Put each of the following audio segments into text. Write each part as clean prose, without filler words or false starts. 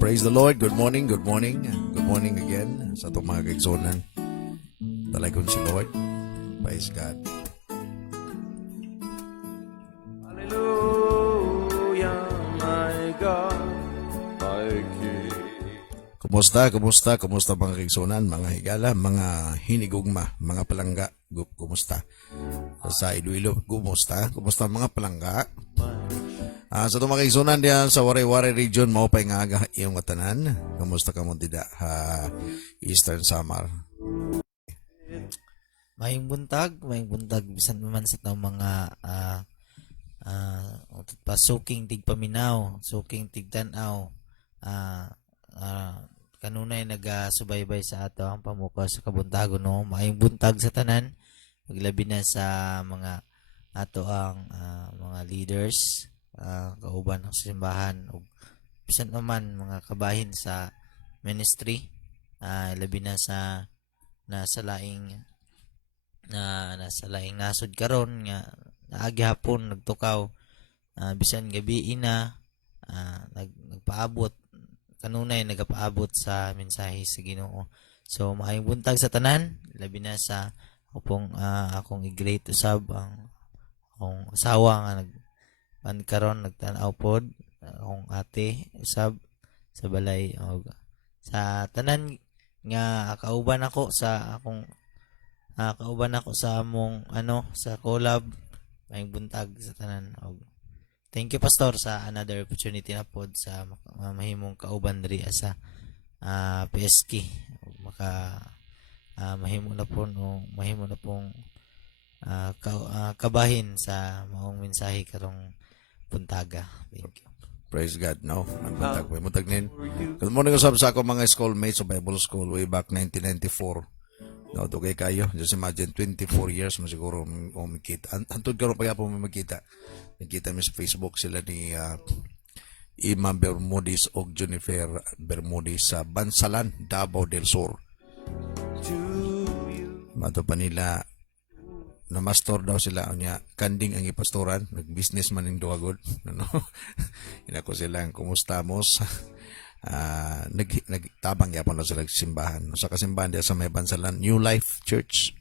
Praise the Lord. Good morning, good morning. Good morning again sa itong mga kaigsonan. Talagang si Lord. Praise God. Hallelujah, my God, my King. Kumusta mga kaigsonan, mga higala, mga hinigugma, mga palangga. Kumusta? Sa Iloilo, kumusta mga palangga? Sa itong mga kaigsonan diyan sa Waray-Waray region, maupay nga aga iyong katanan. Kumusta ka mo dida Eastern Samar? Maayong buntag bisan naman sa tao mga suking tigpaminaw, suking tigtanaw, kanunay nagasubaybay sa ato ang pamuka sa kabuntagon, no. Maayong buntag sa tanan, maglabi na sa mga ato ang mga leaders, kauban ng simbahan ug bisan naman mga kabahin sa ministry, labi na sa nasa laing nasod karon nga naagi hapon nagtukaw, bisan gabi na nagpaabot kanunay nagapaabot sa mensahe sa Ginoo. So maayong buntag sa tanan, labi na sa akong i-great usab ang akong asawa nga karon nagtan-aw pod, akong ate usab sa balay, og sa tanan nga kauban ako sa among sa collab. May buntag sa tanan, og thank you pastor sa another opportunity na pod sa mahimong kauban diri sa PSK, maka mahimo na pong kabahin sa maong mensahe karong buntaga. Thank you. Praise God, no? Muntag nin. Good morning usab sa ako mga schoolmates sa Bible School way back 1994. No, dugay kayo. Just imagine 24 years mo siguro makita. Antod karon pa po makita. Nakita mi sa Facebook sila ni Ima Bermudez o Jennifer Bermudez sa Bansalan, Davao del Sur. Mato pa nila na mastor daw sila niya, kanding ang ipastoran, nag-business man yung duwagod, ano? Inako sila, kumustamos, nagtabang yapon na sila simbahan. Sa kasimbahan diya sa may Bansalan, New Life Church.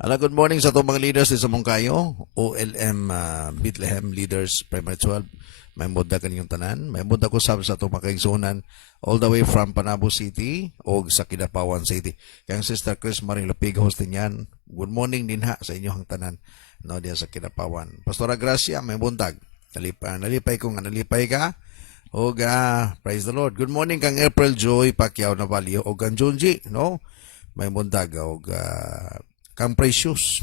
Good morning sa itong mga leaders sa Mongkayo, OLM Bethlehem Leaders Primary 12. May muda kaninyong tanan. May muda ko sa itong mga kaigsunan all the way from Panabo City o sa Kidapawan City. Kaya Sister Chris Maring Lapig hosting yan. Good morning din ha sa inyong tanan. No, diyan sa Kidapawan. Pastora Gracia, may buntag. Nalipay ka. O praise the Lord. Good morning kang April Joy Pacquiao Navalio o kang Junji, no? May buntag o kang Precious.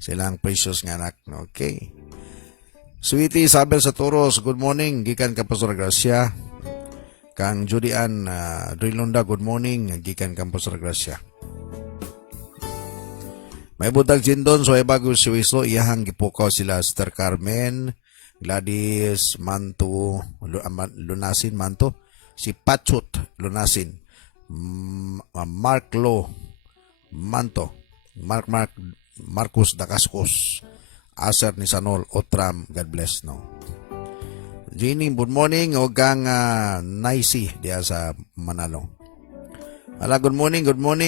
Silang Precious nga anak, okay. Sweetie Isabel sa Toros, good morning. Gikan ka Pastor Gracia. Kang Judian Drilonda, good morning. Gikan ka Pastor Gracia. May buntag Jindon, so ay bago si Wiso, iyahang gipukaw sila Sister Carmen, Gladys Manto, Lunasin Manto, si Pachut Lunasin, Mark Lo Manto, Marcos Dacascos, Aser ni Sanol, Otram, God bless, no. Jenny, good morning, o kang Naisi, diya sa Manalo. Good morning,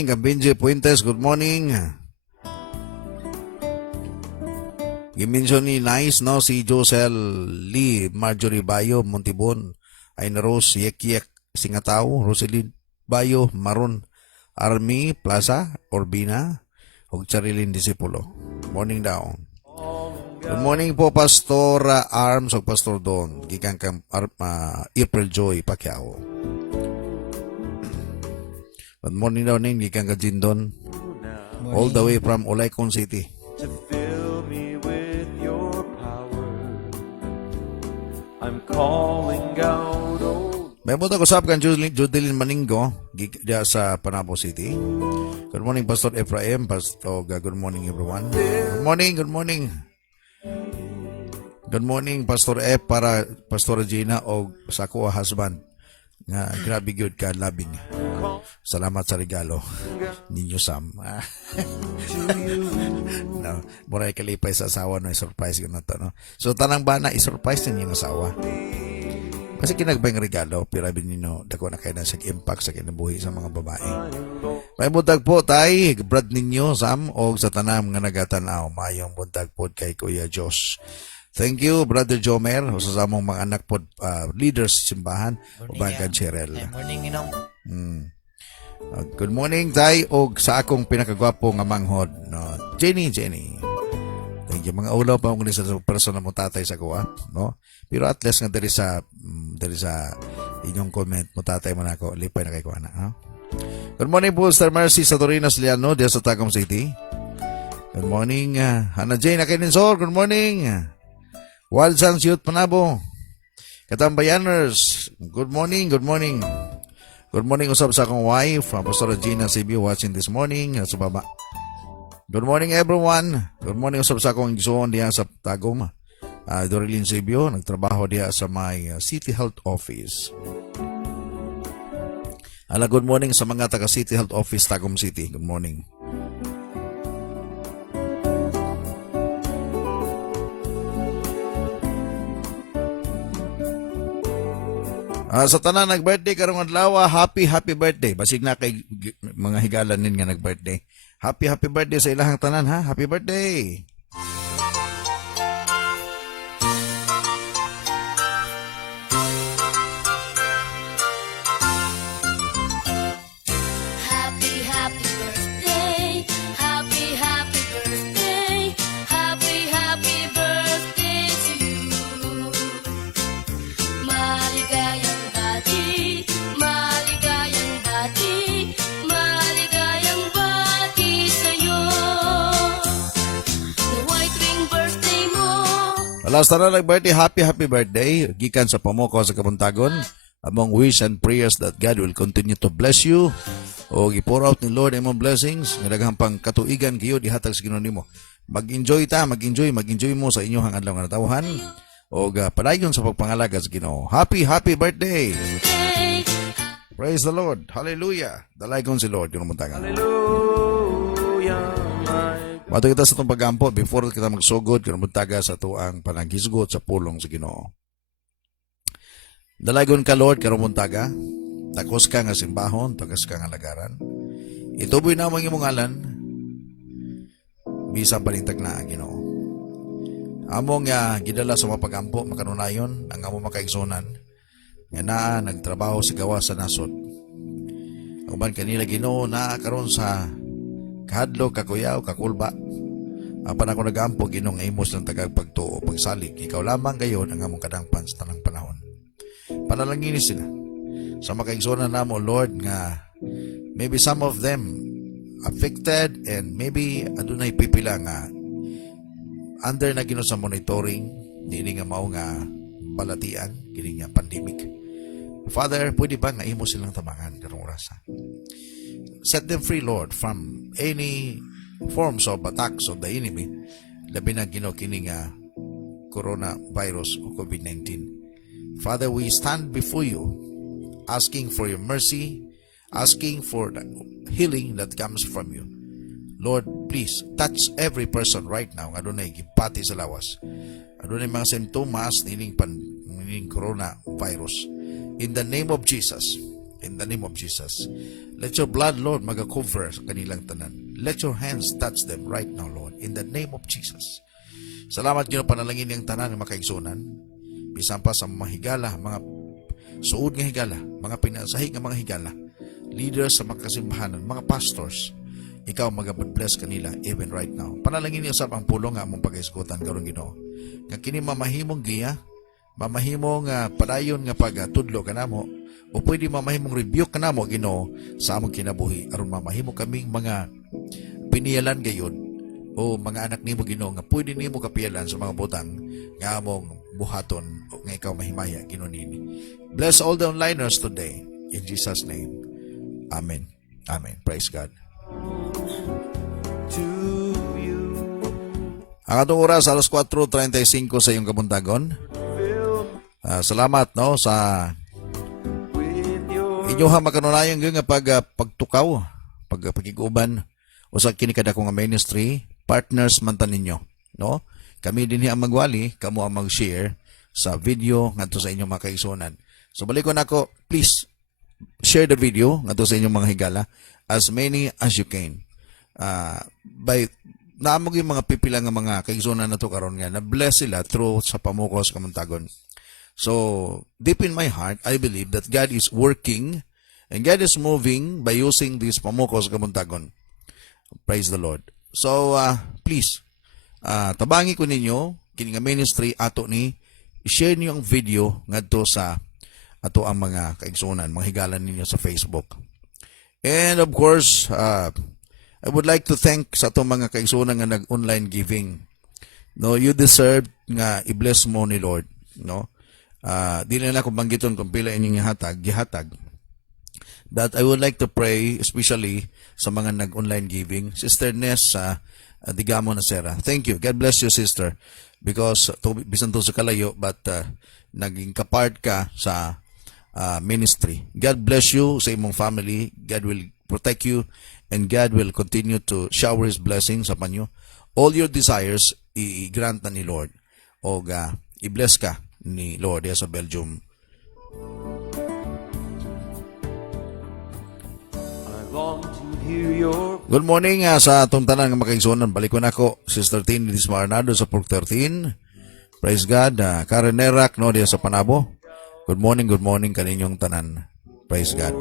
kang Benji Puentes, good morning. Gimension ni Nice, no, si Josel Lee, Marjorie Bayo, Montibon, Aina Rose, Yek, Singatao, Roselyn Bayo, Maron, Army, Plaza, Orbina, o Charilyn Disipulo. Morning daw. Good morning po, Pastor Arms o Pastor Don. Gikan kang April Joy Pacquiao. Good morning daw ning gikan ka Jindon. All the way from Olaicon City. To fill me with your power, I'm calling out, oh. May buta ko sab kan Judelin Maninggo diya sa Panabo City. Good morning, Pastor Ephraim. Good morning, everyone. Good morning. Good morning, Pastor F. para Pastor Gina o sa ko husband. Grabe good ka, labing. Salamat sa regalo ninyo, Sam. No, mura kalipay sa asawa no, surprise ko na to, no. So tanang bana i-surprise niyo yung asawa. Kasi kinagbay ng regalo, pero abin ninyo, dako na kayo na sa impact sa kinabuhi sa mga babae. May buntag po tay, brad ninyo, Sam, o sa tanam nga nagatanaw. Mayong buntag po kay Kuya Josh. Thank you, Brother Jomer, o sa samong mga anak po, leaders sa simbahan, o Bangkan Cheryl. Morning, Ginong. Good morning, tay, o sa akong pinakagwapo nga manghod, no? Jenny. Thank you. Mga ulaw pa akong sa personal mo tatay sa kuha, no? Pero at least nga dari sa inyong comment mo tatay mo na ako, lipay na kay kuha na, no? Good morning po, Sir Mercy sa Torinas Liano, diya sa Tacom City. Good morning, Hannah Jane Akininsor. Good morning. Wild Suns Youth Panabo. Katambayaners. Good morning. Good morning usab sa akong wife, Pastor Regina Sibio watching this morning sa baba. Good morning everyone. Good morning usab sa akong igsoon diya sa Tagum. Dorelin Sibio, nagtrabaho diya sa may City Health Office. Good morning sa mga taga City Health Office Tagum City. Good morning. Sa tanan nag-birthday karong adlaw, happy birthday. Basig na kay mga higalan nin nga nag-birthday. Happy birthday sa ilahang tanan ha. Happy birthday. Happy birthday, happy birthday, happy birthday to you. Maligayang bati, maligayang bati sa'yo. Nawa'y tuwing birthday mo. Last na nag-birthday, happy birthday. Gikan sa Pamuko sa Kabuntagon. Among wish and prayers that God will continue to bless you. O i-pour out ni Lord imong blessings. Nga pang katuigan kayo dihatag sa Ginoo nimo. Mag-enjoy mo sa inyong adlaw nga natawhan. O padayon sa pagpangalaga sa Ginoo. Happy birthday. Praise the Lord. Hallelujah. Dalaygon si Lord yung muntagan. Hallelujah, my Mato kita sa itong pagampo before kita magsugod kung muntaga sa tuang pananghisgot sa pulong sa Ginoo. Dalaygon ka Lord karong muntaga. Takos ka nga simbahon, takos ka nga lagaran. Ituboy na ang imong ngalan. Bisang palintag na ang Ginoo. Among gidala sa mapagampo makanunayon ang among makaigsunan. Nga naa nagtrabaho sa gawa sa nasod. Uban kanila Ginoo na karon sa kahadlok, kakuyaw, kakulba. Apan ako nagampo Ginoo nga imos lang tagag pagtuo, pagsalig. Ikaw lamang gayon ang among kadangpan sa tanang panahon. Panalangin sila. Sa makaigsunan namo Lord nga maybe some of them affected and maybe adunay pipila nga under na Ginoo sa monitoring nini nga mao nga balatian kini nga pandemic. Father, pwede ba nga imo silang tabangan karong oras? Set them free Lord from any forms of attacks of the enemy labi na Ginoo kini nga coronavirus o COVID-19. Father, we stand before you asking for your mercy, asking for the healing that comes from you. Lord, please touch every person right now nga adunay gipati sa lawas. Adunay mga sintomas nining coronavirus. In the name of Jesus. In the name of Jesus. Let your blood, Lord, mag-cover sa kanilang tanan. Let your hands touch them right now, Lord. In the name of Jesus. Salamat Ginoo panalangin niyang tanan nga makaigsunan. Bisan pa sa mga higala, mga suod nga higala, mga pinasahi nga mga higala, leaders sa mga kasimbahanan, mga pastors, ikaw mag-bless kanila even right now. Panalangin niya sa ang pulong nga among pag-isgutan karon Ginoo. Nga kini mamahimong giya, mamahimong padayon nga pagtudlo kanamo, o pwede mamahimong rebuke kanamo Ginoo sa among kinabuhi aron mamahimo kaming mga piniyalan gayon o mga anak nimo Ginoo nga pwede nimo kapiyalan sa mga butang nga among buhaton nga ikaw mahimaya Ginoo nini. Bless all the onliners today. In Jesus' name. Amen. Amen. Praise God. to you. Ang atong oras, alas 4:35 sa iyong kabuntagon. Salamat no sa With your inyoha makanunayon nga pagtukaw, pagkiguban o sa kini kada kong ministry, partners man ta ninyo, no? Kami din ang magwali, kamo ang mag-share sa video ngadto sa inyong mga kaigsunan. So balik ko na ako, please share the video ngadto sa inyong mga higala, as many as you can. By naamog yung mga pipila nga mga kaigsunan na to karon nga na bless sila through sa pamukos kamuntagon. So deep in my heart, I believe that God is working and God is moving by using these pamukos kamuntagon. Praise the Lord. So please tabangi ko ninyo kini nga ministry ato ni i-share niyo ang video ngadto sa ato ang mga kaigsunan, mga higalan ninyo sa Facebook. And of course, I would like to thank sa ato mga kaigsunan nga nag-online giving. No, you deserve nga i-bless mo ni Lord, no? Dili na ako banggiton kung pila inyong gihatag. But I would like to pray especially sa mga nag-online giving. Sister Ness Digamo na Sera. Thank you. God bless you, sister. Because bisan to sa kalayo, but naging kapart ka sa ministry. God bless you sa imong family. God will protect you and God will continue to shower His blessings upon you. All your desires, i-grant na ni Lord. O i-bless ka ni Lord sa Belgium. I long to hear your Good morning sa atong tanan nga makaigsunan. Balik ko na ako, Sister Tini Dismarnado sa Pork 13. Praise God. Karen Nerak, no, diya sa Panabo. Good morning kaninyong tanan. Praise God.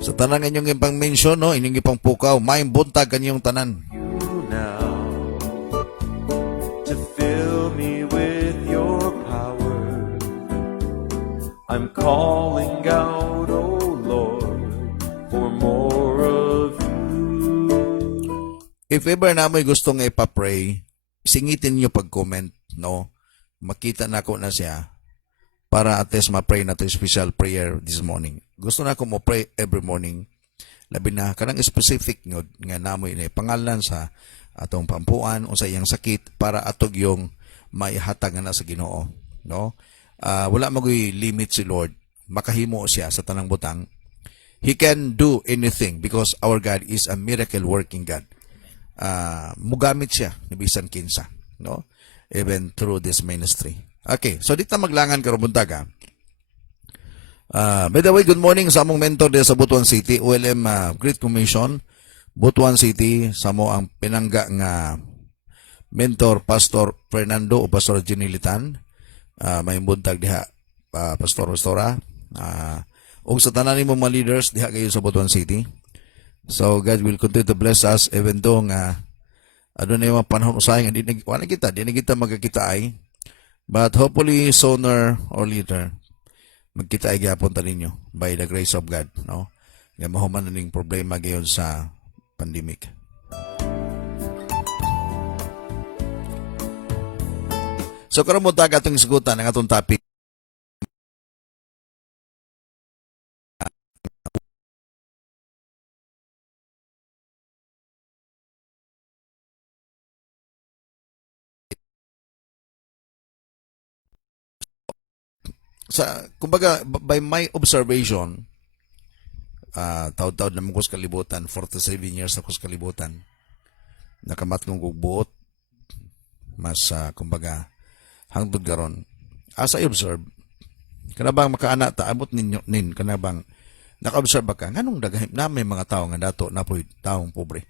Sa tanan inyong ipang mention, no, inyong ipang pukaw, maayong buntag kaninyong tanan. you now to fill me with your power. I'm calling out, oh Lord, for more of you. If ever na mo'y gusto nga ipapray, singitin niyo pag-comment, no? Makita na ko na siya para at least ma-pray na to special prayer this morning. Gusto na ko mo pray every morning. Labi na kanang specific nga namoy ni pangalan sa atong pampuan o sa iyang sakit para atog yung maihatag na sa Ginoo, no? Wala magoy limit si Lord. Makahimo siya sa tanang butang. He can do anything because our God is a miracle working God. Mugamit siya ni bisan kinsa, no? Even through this ministry. Okay, so dito maglangan karon buntaga. By the way, good morning sa among mentor de sa Butuan City, OLM Great Commission, Butuan City, sa mo ang pinangga nga mentor Pastor Fernando o Pastor Jinilitan. May buntag diha Pastor Restora. Og sa tanan nimo mga leaders diha kayo sa Butuan City. So God will continue to bless us even though nga na yung mga panahon usay nga di na kita magkakita ay, but hopefully sooner or later magkita ay gyapon ta ninyo by the grace of God, no? Nga mahuman na ning problema gayon sa pandemic. So karon mo tag atong isgutan ang atong topic. Kumbaga, by my observation, taod-taod naman ko sa kalibutan, 47 years ako sa kalibutan, nakamat kong buot, mas, kumbaga, hangtod garon. As I observe, kanabang makaana ta, abot ninyo, kanabang, naka-observe ka, nganong dagahim na may mga tao nga dato na po'y taong pobre.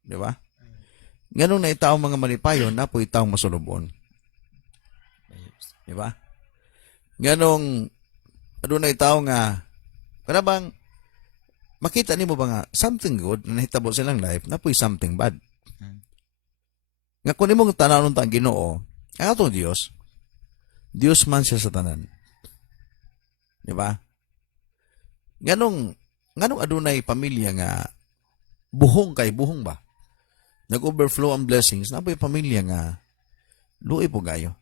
Di ba? Nganong na itaong mga malipayon na po'y taong masulubon. Diba? Ganong adunay tao nga kanabang makita nimo ba nga something good na nahitabo silang life na po'y something bad. Nga kung imong tanawon ta ang Ginoo, ang atong Dios man siya sa tanan. Diba? Ganong adunay pamilya nga buhong ba? Nag-overflow ang blessings na po'y pamilya nga luoy po gayo.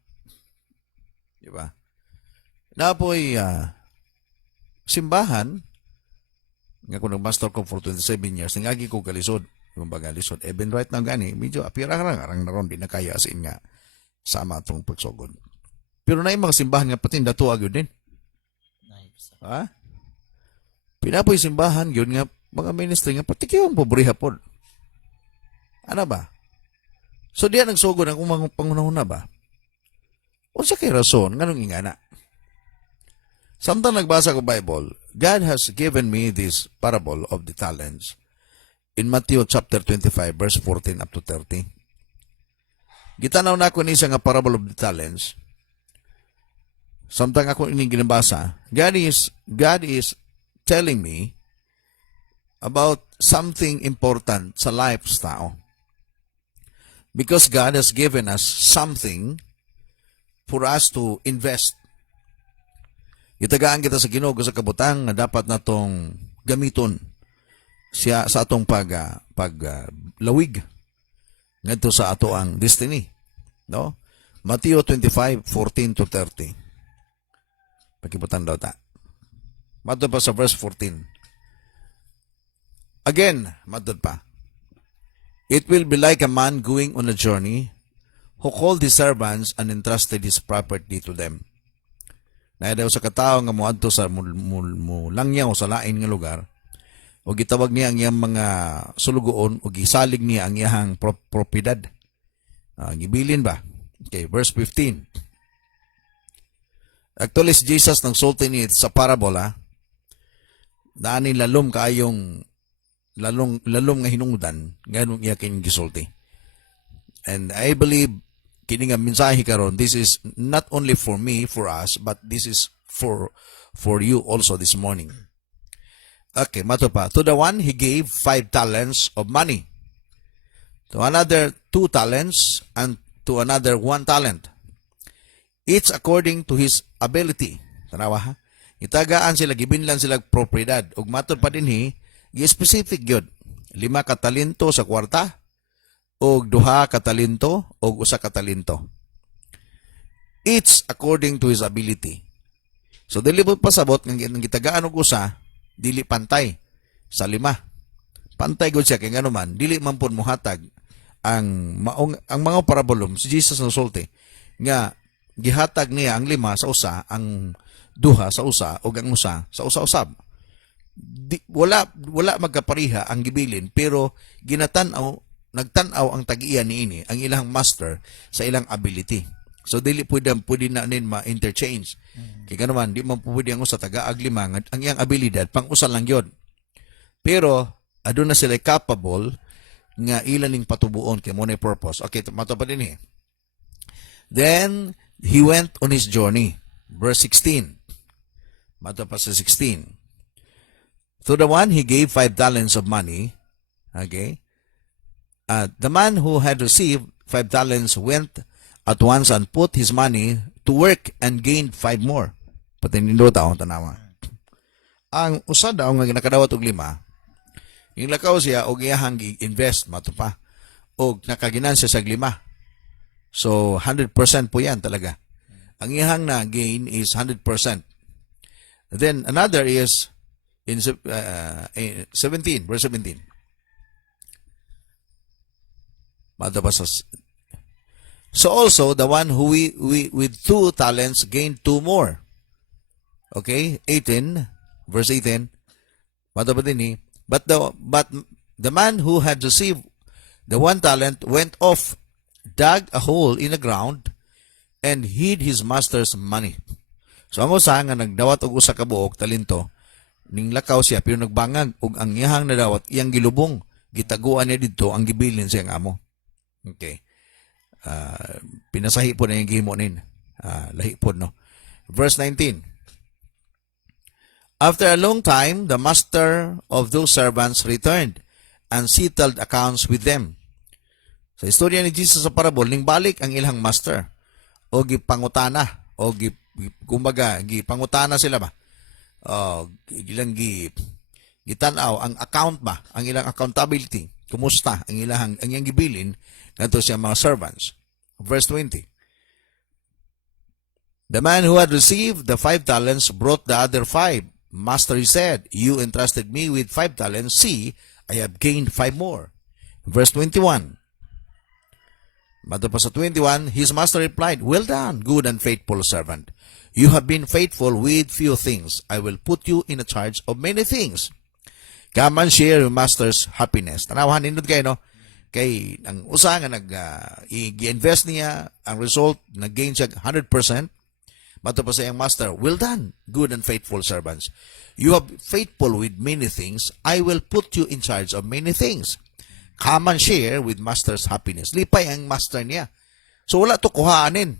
Diba? Napoy simbahan nga kung nag-master ko for 27 years nangagi ko kalisod yung bagalisod even right now gani medyo apirang naron di na kaya asin nga sama atong pagsugod pero na yung mga simbahan nga pati datuag yun din pinapoy simbahan yun nga mga ministry nga pati kayo ang pobriha po ano ba so diyan nagsugod ang mga pangunahon na ba Unsa kay rason nganong ingana? Samtang nagbasa ko Bible, God has given me this parable of the talents in Matthew chapter 25 verse 14 up to 30. Gitanaw na ako ni nga parable of the talents. Samtang ako ining ginabasa, God is telling me about something important sa life sa tao. Because God has given us something for us to invest. Itagaan kita sa Ginoo sa kabutang na dapat natong gamiton siya sa atong lawig ngadto sa ato ang destiny, no? Matthew 25:14 to 30. Pakibutan daw ta. Madod pa sa verse 14. Again, madod pa. It will be like a man going on a journey who called his servants and entrusted his property to them. Na daw sa katao nga moadto sa langyaw sa lain nga lugar, o gitawag niya ang iyang mga sulugoon o gisalig niya ang iyang propiedad. Gibilin ba? Okay, verse 15. Actually, si Jesus nang sulti ni sa parabola, daanin lalom kaayong lalom nga hinungdan, ganong iya kayong gisulti. And I believe, kini nga mensahe karon, this is not only for me, for us, but this is for you also this morning. Okay, mato pa. To the one, he gave 5 talents of money. To another, 2 talents, and to another, 1 talent. Each according to his ability. Tanawa ha? Itagaan sila, gibinlan sila propriedad. Ug mato pa din specific yun. 5 katalento sa kwarta, og 2 katalento, og 1 katalento. Each according to his ability. So, dili po pasabot, ng gitagaan og usa, dili pantay sa 5. Pantay gud siya, kaya nga naman, dili man po muhatag ang mga parabolom, si Jesus nasulti, nga gihatag niya ang 5 sa usa, ang 2 sa usa, o ang usa sa usa-usab. Wala magkapariha ang gibilin, pero nagtanaw ang tag-iya niini, ang ilang master sa ilang ability. So dili pwede na nin ma-interchange. Kaya naman di man pwede ang usa taga-ag 5, ang iyang abilidad pang usa lang yon. Pero aduna sila capable nga ilaning patubuon kay mo na purpose. Okay, mato pa din Then he went on his journey. Verse 16. Mato pa sa 16. To the one he gave 5 talents of money. Okay. The man who had received 5 talents went at once and put his money to work and gained 5 more. Pati nindo taon tanawa. Ang usa daw nga ginakadawat og 5, yung lakaw siya og iyahang invest mato pa. Og nakaginansya sa 5. So 100% po yan talaga. Ang iyahang na gain is 100%. Then another is in 17, verse 17. So also the one who with 2 talents gained 2 more. Okay, 18, verse 18. But the man who had received the 1 talent went off, dug a hole in the ground, and hid his master's money. So ang usa nga nagdawat og usa ka buok talento, ning lakaw siya pero nagbangag og ang iyang nadawat iyang gilubong, gitaguan niya didto ang gibilin siya nga amo. Okay. Pinasahi po na yung gihimo nin. Lahi po, no? Verse 19. After a long time, the master of those servants returned and settled accounts with them. Sa istorya ni Jesus sa parabol, ning balik ang ilang master o gipangutana o gipangutana sila ba? Ilang gitanaw ang account ba, ang ilang accountability, kumusta ang iyang gibilin ngadto siya mga servants. Verse 20. The man who had received the 5 talents brought the other 5. Master, he said, you entrusted me with 5 talents. See, I have gained 5 more. Verse 21. Mado pa sa 21, his master replied, well done, good and faithful servant. You have been faithful with few things. I will put you in a charge of many things. Come and share your master's happiness. Tanawahan nindot kayo, no? Kay ang usa nga i-invest niya, ang result nag-gain siya 100%. Mato pa sa iyang master, well done, good and faithful servants. You have faithful with many things, I will put you in charge of many things. Come and share with master's happiness. Lipay ang master niya. So wala to kuhaanin.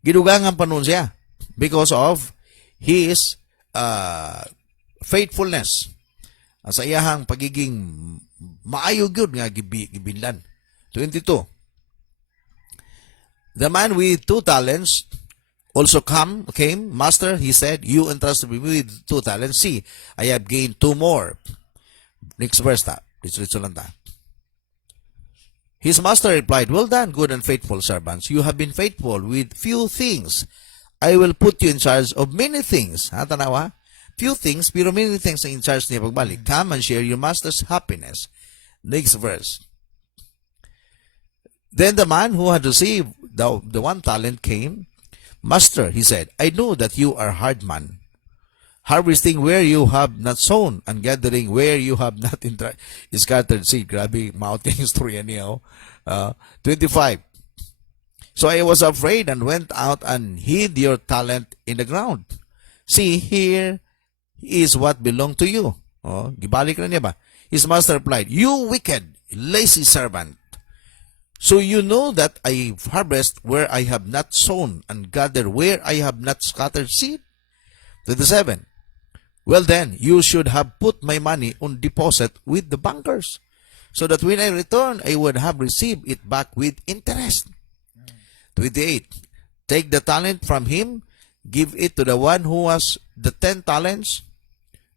Gidugangan pa nun siya because of his faithfulness. Sa iyahang pagiging maayo gyud nga gibinlan. 22. The man with 2 talents also came, master, he said, you entrusted me with 2 talents. See, I have gained 2 more. Next verse ta. Dito lang ta. His master replied, well done, good and faithful servants. You have been faithful with few things. I will put you in charge of many things. Ha, tanawa? Few things, pero many things ang in charge niya pagbalik. Come and share your master's happiness. Next verse. Then the man who had received the 1 talent came. Master, he said, I know that you are hard man, harvesting where you have not sown, and gathering where you have not scattered seed. Grabe, mounting story niya. 25. So I was afraid and went out and hid your talent in the ground. See, here is what belonged to you. Oh, gibalik na niya ba? His master replied, you wicked, lazy servant. So you know that I harvest where I have not sown and gather where I have not scattered seed? 27. Well then, you should have put my money on deposit with the bankers, so that when I return, I would have received it back with interest. 28. Take the talent from him, give it to the one who has the 10 talents.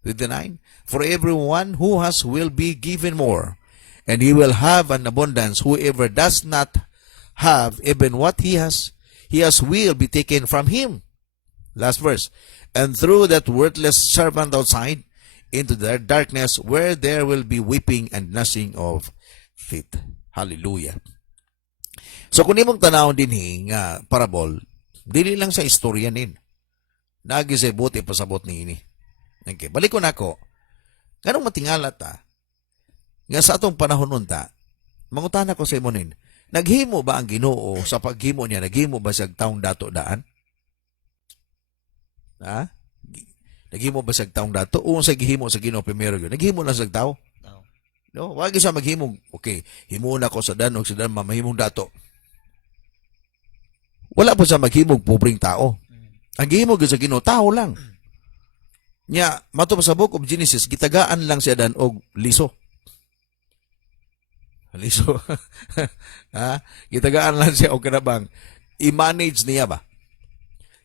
29. For everyone who has will be given more, and he will have an abundance. Whoever does not have even what he has will be taken from him. Last verse. And through that worthless servant outside into the darkness where there will be weeping and gnashing of teeth. Hallelujah. So kung imong tanawon dinhi nga parable, dili lang sa istorya nin. Nagi sa buti pasabot ni ini. Okay, balik ko nako. Ganong matingala ta nga sa atong panahon unta, mangutana ko sa imo nin, naghimo ba ang Ginoo sa paghimo niya, naghimo ba siya taong dato daan? Ha? Naghimo ba siya taong dato? O sa gihimo sa Ginoo primero yun? Naghimo lang siya tao? No? Wag siya maghimo, okay, himo na ko sa dan o sa dan mamahimong dato. Wala po siya maghimog pobreng tao. Ang gihimo sa Ginoo, tao lang. Nya, mato sa book of Genesis, gitagaan lang siya dan og liso. Liso. Ha? Gitagaan lang siya og kanabang i-manage niya ba?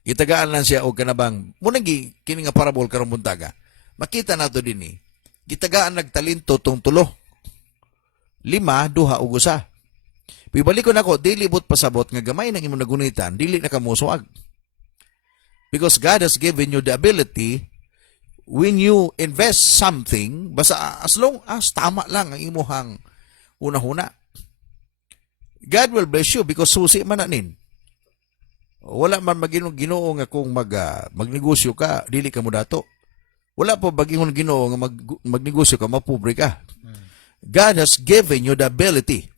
Gitagaan lang siya og kanabang munang kini nga parable karon buntaga. Makita nato dinhi. Gitagaan nagtalento tong 3. 5, 2 ug 1. Pibalik ko nako dili but pasabot nga gamay nang imong nagunitan, dili na ka mosuag. Because God has given you the ability when you invest something, basta as long as tama lang ang imuhang una-huna. God will bless you because susi man na nin. Wala man Ginoo nga kung magnegosyo ka, dili ka mo dato. Wala po bagingon Ginoo nga magnegosyo ka, mapobre ka. God has given you the ability.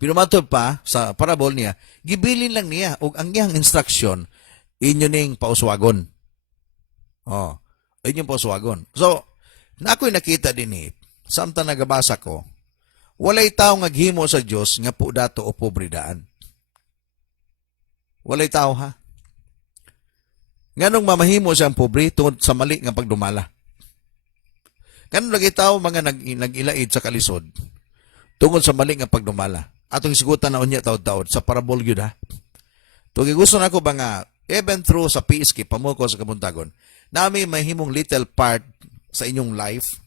Pero matod pa sa parable niya, gibilin lang niya og ang iyang instruction inyo ning pauswagon. Oh, inyong pauswagon. So, na ako'y nakita din samtang nagabasa ko, walay tao nga gihimo sa Dios nga po dato o pobre daan. Walay tao ha. Nganong mamahimo siyang pobre tungod sa mali nga pagdumala. Nganong lagi tao mga nag-ilaid sa kalisod tungod sa mali nga pagdumala. Atong sigutan na unya taod-taod sa parabol yun ha. Tugi gusto na ko ba nga even through sa PSK pamuko sa kabuntagon, nami mahimong little part sa inyong life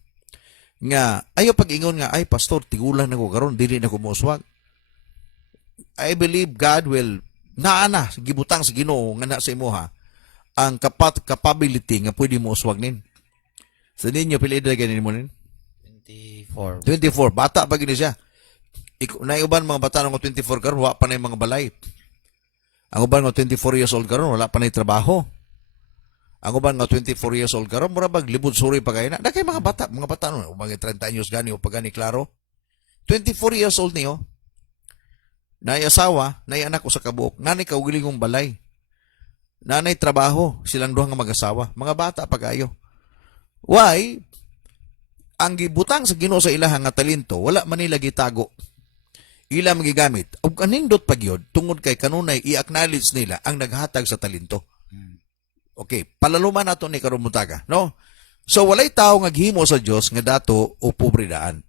nga ayo pag-ingon nga ay pastor tigulang na ko karon dili na ko mouswag. I believe God will naana gibutang sa Ginoo nga na sa imuha ang capability nga pwede mo uswag nin. Sa ninyo pila edad ganin mo nin? 24. 24 bata pa gini siya. Na uban mga bata nga 24 karon wa pa na mga balay. Ang uban nga 24 years old karon wala pa na trabaho. Ang uban nga 24 years old karon mura bag libod suri pa kay na. Dakay mga bata no mga 30 anyos gani o pagani klaro. 24 years old niyo. Nay asawa, nay anak usa ka buok, nanay kaugalingong balay. Nanay trabaho, silang duha nga mag-asawa, mga bata pa kayo. Why? Ang gibutang sa Ginoo sa ilahang nga talento, wala man nila gitago. Ila magigamit. Og kanindot pagyod tungod kay kanunay i-acknowledge nila ang naghatag sa talento. Okay, palaluman nato ni karon mutaga, no? So walay tao nga gihimo sa Dios nga dato o pobre daan.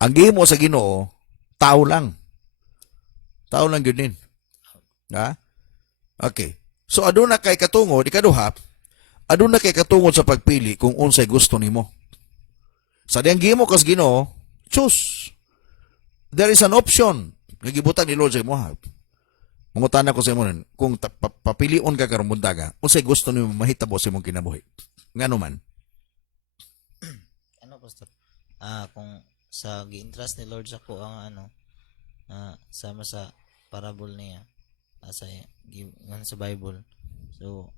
Ang gihimo sa Ginoo, tao lang. Tao lang gyud din. Ha? Okay. So aduna kay katungod ikaduha, aduna kay katungod sa pagpili kung unsay gusto nimo. Sa diyang gihimo kas Ginoo, choose. There is an option nga gibutan ni Lord sa imo. Mangutana ko sa imo kung papilion ka karon buntaga, unsay gusto nimo mahitabo sa imong kinabuhi. Ngano man? Ano, Pastor? Kung sa gi-interest ni Lord sa ko ang sama sa parable niya sa Bible. So,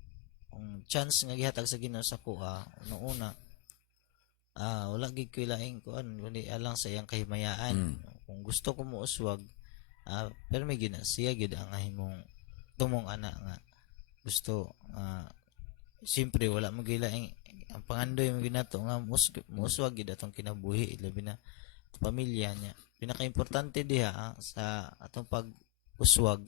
kung chance nga gihatag sa Ginoo sa ko, una wala gid ko ilaing kuan kundi alang sa iyang kahimayaan. Kung gusto ko mo uswag, pero may gina siya gid ang ahimong tumong ana nga gusto siyempre wala mo gilaing ang pangandoy mo ginato nga muswag gid atong kinabuhi labi na pamilya niya. Pinaka-importante diha sa atong pag-uswag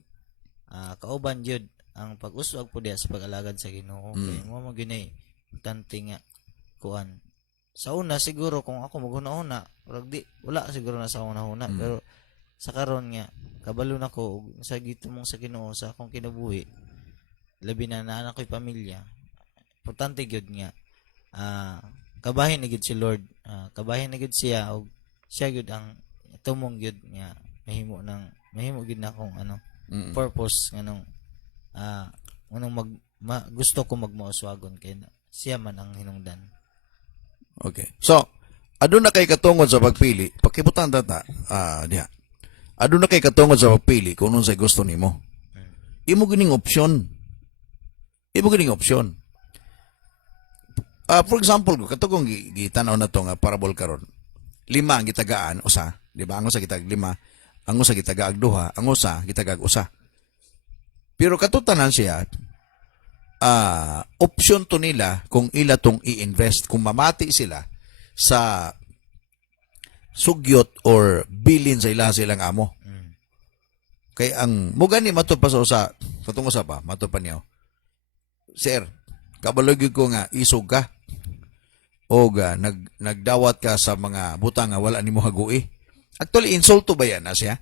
kauban jud ang pag-uswag po diha sa pag-alagad sa Ginoo. Kay mo ginay importante nga kuan. Sa una siguro kung ako maghuna-una, wala siguro na sa una-una, pero sa karon nga kabalo na ko sa gitumong sa Ginoo sa akong kinabuhi. Labi na anak ko'y pamilya. Importante gyud nga kabahin na gyud si Lord. Kabahin na gyud siya og siya gyud ang tumong gyud nga mahimo gyud na akong purpose nganong gusto ko magmauswagon kay siya man ang hinungdan. Okay. So, aduna kay katungod sa pagpili, pakibutan data, diha. Aduna kay katungod sa pagpili kung unsay gusto nimo. Imo gining option. For example, katugong gitanaw na to nga parable karon. 5 ang gitagaan usa, di ba? Ang usa gitag 5, ang usa gitagaag 2, ang usa gitagaag usa. Pero katutanan siya, option to nila kung ila tong i-invest, kung mamati sila sa sugyot or bilin sa silang amo. Kay ang mugani matupa sa usa, katong usa pa, matupa niyo. Sir, kabalogi ko nga isog ka o nagdawat ka sa mga butang nga wala nimo hagui. Actually, insulto ba yan na siya?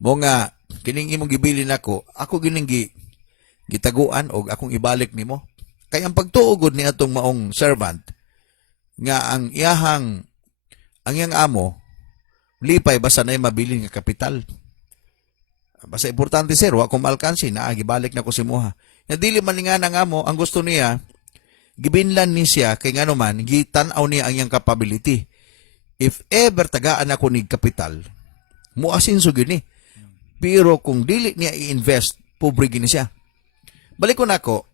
Mo nga, kining imong gibilin ako gining gitaguan o akong ibalik nimo. Kaya ang pagtuugod ni atong maong servant nga ang iyang amo lipay basta na mabilin nga kapital. Basta importante sir, wa ko malkansi na gibalik na ko si muha. Na dili man nga nang amo ang gusto niya gibinlan ni siya kay ngano man gitan-aw niya ang iyang capability. If ever tagaan ako ni kapital, muasinso gyud ni. Pero kung dili niya i-invest, pobre gini siya. Balik ko nako,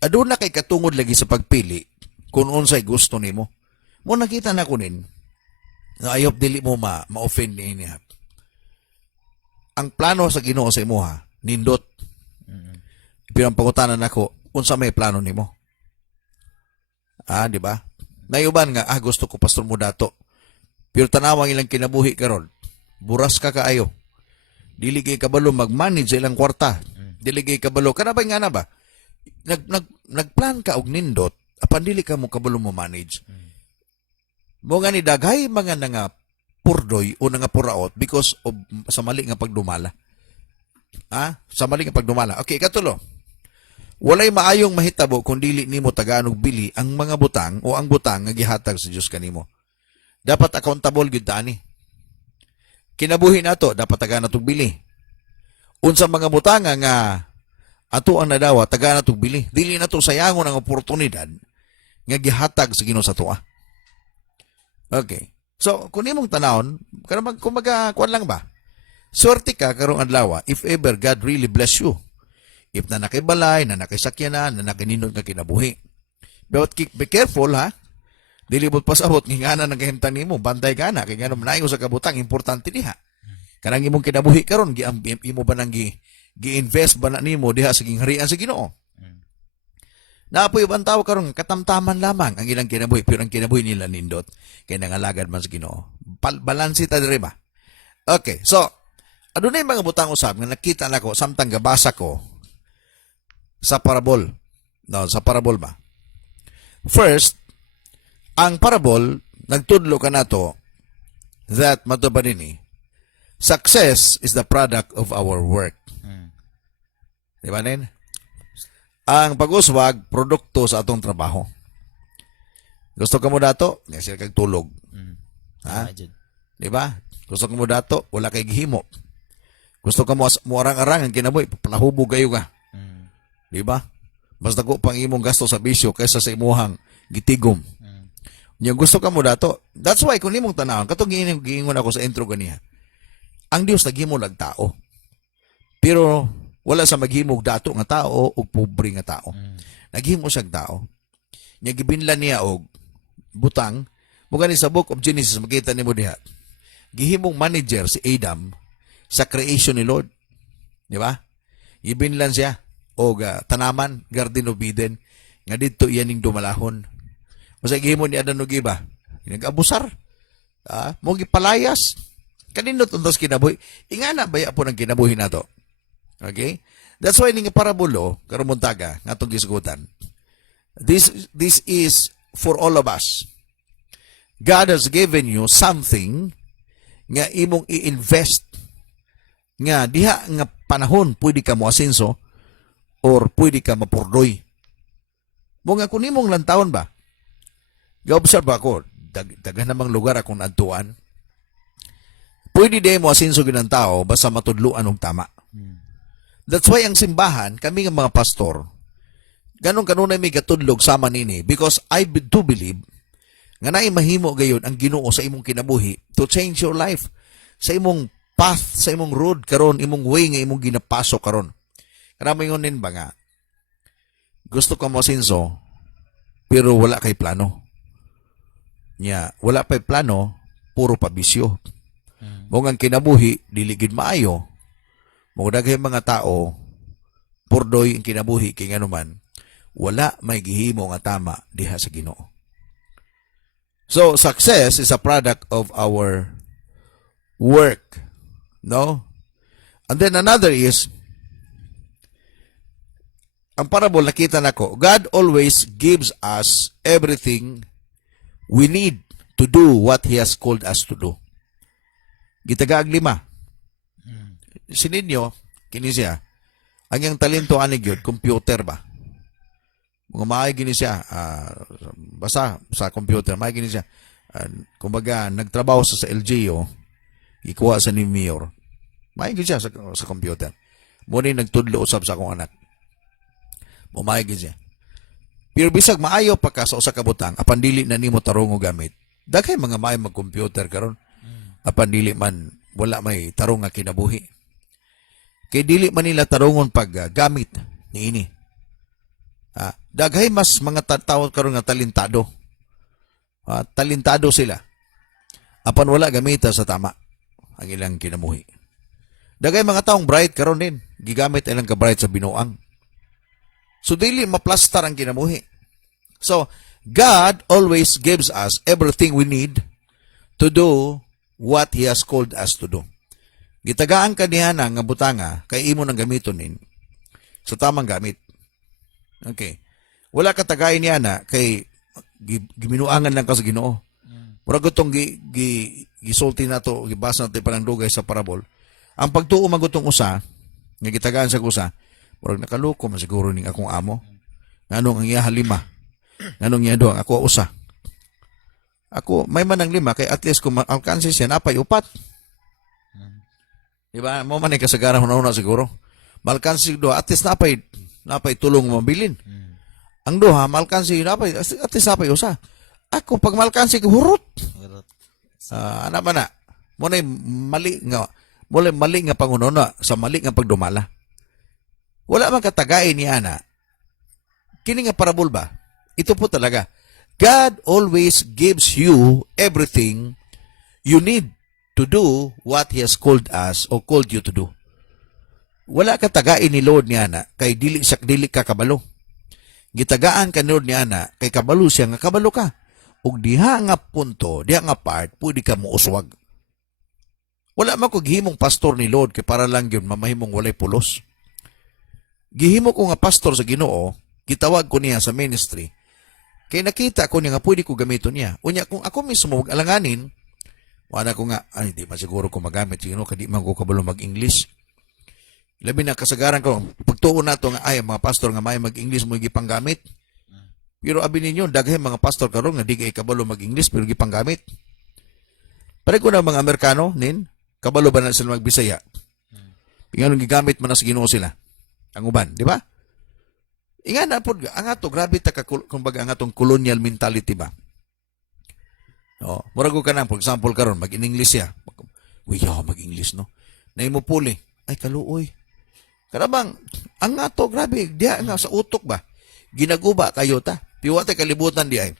aduna kay katungod lagi sa pagpili kung unsay gusto nimo. Mo nakita na ko nin. Ayop dili mo ma-offend niya. Ang plano sa Ginoo sa imuha, nindot. Pero ang pangutanan nako, unsa may plano nimo? Di ba? Nayuban nga, gusto ko pastor mo dato. Pero tanawang ilang kinabuhi karon. Buras ka kaayo. Dili kay kabalo mag-manage ilang kwarta. Dili kay kabalo kana ba nga na ba? Nagplan ka og nindot, apan dili ka mo kabalo mo manage. Mo nga ni daghay mga nga purdoy o nga puraot because of sa mali nga pagdumala. Sa mali nga pagdumala. Okay, katulo. Walay maayong mahitabo kung dili nimo tagaan og bili ang mga butang o ang butang nga gihatag sa Dios kanimo. Dapat accountable gyud ta ani. Kinabuhi nato dapat tagaan natong bili. Unsa mga butanga nga ato ang nadawa tagaan natong bili. Dili nato sayangon ang oportunidad nga gihatag sa Ginoo sa tuwa. Okay. So, kung imong tanawon, kumaga kuan lang ba? Swerte ka karong adlaw if ever God really bless you. If na nakibalay, na nakisakyanan, na nakininod nga kinabuhi. But be careful ha. Dili mo pasabot ngingana nang kahimtang nimo, bantay ka na kay ngano manayo sa kabutang importante diha. Kanang imong kinabuhi karon imo ba nang gi-invest ba na nimo diha sa gingharian sa Ginoo? Naapoy ibang tao karon katamtaman lamang ang ilang kinabuhi pero ang kinabuhi nila nindot kay nangalagad man sa Ginoo. Balanse ta diri ba? Okay, so adunay mga butang usab nga nakita nako samtang gabasa ko sa parabol. No, sa parabol ba? First, ang parabol nagtudlo ka nato that matubad ini success is the product of our work. Di ba nin? Ang pag-uswag, produkto sa atong trabaho. Gusto ka mo dato? Nga sila kag tulog. Ha? Di ba? Gusto ka mo dato? Wala kay gihimo. Gusto ka mo arang-arang ang kinabuhi, palahubog kayo ka. Di ba? Mas dako pang imong gasto sa bisyo kaysa sa imuhang gitigom. Nya gusto ka mo dato. That's why kung imong tanawon, katong giingon ako sa intro ganiha. Ang Dios naghimo lag tao. Pero wala sa maghimog dato nga tao o pobre nga tao. Naghimo siyang tao. Nya gibinlan niya og butang. Mugani sa book of Genesis makita nimo diha. Gihimong manager si Adam sa creation ni Lord. Di ba? Gibinlan siya og tanaman, Garden of Eden nga didto iyaning dumalahon. Masa gihimo ni Adan og iba. Nag-abusar. Mo gipalayas. Kanindot untos kinabuhi. Ingana baya po ng kinabuhi nato. Okay? That's why ning parabulo karon muntaga ngatong gisgutan. This is for all of us. God has given you something nga imong i-invest nga diha nga panahon pwede ka mo asenso or pwede ka mapurdoy. Mo nga kun imong lantawon ba? Ga-observe ako, daghan namang lugar akong adtuan. Pwede din mo asenso ginang tao basta matudluan og tama. That's why ang simbahan, kami nga mga pastor, ganun kanunay may katudlog sama nini because I do believe nga naay mahimo gayon ang Ginoo sa imong kinabuhi to change your life. Sa imong path, sa imong road karon, imong way nga imong ginapasok karon. Karami ngonin ba nga, gusto ka mo asenso, pero wala kay plano. Nya, wala pa'y plano, puro pabisyo. Mong ang kinabuhi, diligid maayo. Mong daghay mga tao, purdoy ang kinabuhi, kay nga naman, wala may gihimo nga tama diha sa Ginoo. So, success is a product of our work. No? And then another is, ang parable nakita nako, God always gives us everything we need to do what He has called us to do. Gitagaag 5. Sininyo, kini siya, ang yung talento anig yun, computer ba? Mga maay gini siya, basta sa computer, maay gini siya. Kumbaga, nagtrabaho sa LGU, ikuha sa ni Mayor. Maay gini siya sa computer. Muna nagtudlo usab sa akong anak. Maay gini siya. Pero bisag maayo pa ka sa usa ka butang, apan dili na nimo tarong og gamit. Daghay mga maay mag-computer karon. Apan dili man wala may tarong nga kinabuhi. Kay dili man nila tarungon pag gamit niini. Daghay mas mga tawo karon nga talentado. Talentado sila. Apan wala gamita sa tama ang ilang kinabuhi. Daghay mga taong bright karon din, gigamit ilang ka bright sa binuang. So dili maplastar ang kinabuhi. So God always gives us everything we need to do what He has called us to do. Gitagaan ka niya nga butanga kay imo nang gamiton nin sa tamang gamit. Okay. Wala ka tagay niya na kay giminuangan lang ka sa Ginoo. Mura gutong gisulti na to, gibasa natin parang dugay sa parabol. Ang pagtuo magutong usa, nga gitagaan sa kusa, murag nakaluko man siguro ning akong amo. Nganong ang iya 5. Nganong iya 2, ako usa. Ako may man ang 5 kay at least kung alkansi siya napay 4. Diba? Mo man ay kasagaran una siguro. Malkansi 2, at least napay tulong mabilin. Ang 2, malkansi napay at least napay usa. Ako pag malkansi ko hurot. Ana man na. Mo na mali nga pangununa sa mali nga pagdumala. Wala man katagain ni ana. Kini nga parabol ba? Ito po talaga. God always gives you everything you need to do what He has called us or called you to do. Wala ka tagain ni Lord niya na kay dili ka kabalo. Gitagaan ka ni Lord niya na kay kabalo siya nga kabalo ka. Ug diha nga punto, diha nga part, pwede ka mo uswag. Wala man ko gihimong pastor ni Lord kay para lang yun mamahimong walay pulos. Gihimo ko nga pastor sa Ginoo, gitawag ko niya sa ministry. Kay nakita ko niya nga pwede ko gamiton niya. Unya kung ako mismo alanganin, wala ko nga, ay di man siguro ko magamit sa Ginoo kadi man ko kabalo mag-English. Labi na kasagaran ko, pagtuon na to nga ay mga pastor nga may mag-English mo gipanggamit. Pero abi ninyo, daghay mga pastor karon nga di kay kabalo mag-English pero gipanggamit. Pare ko na mga Amerikano, nin, kabalo ba na sila magbisaya? Pinganong gigamit man na sa Ginoo sila. Ang uban, di ba? Inga na po, ang ato, grabe ta kumbaga ang atong colonial mentality ba? O, murago ka na, for example karon mag-in-English siya. Uy, mag-English, no? Naimo puli. Ay, kaluoy. Karabang, ang ato, grabe, diya nga sa utok ba? Ginaguba kayo ta. Piwate kalibutan di ay.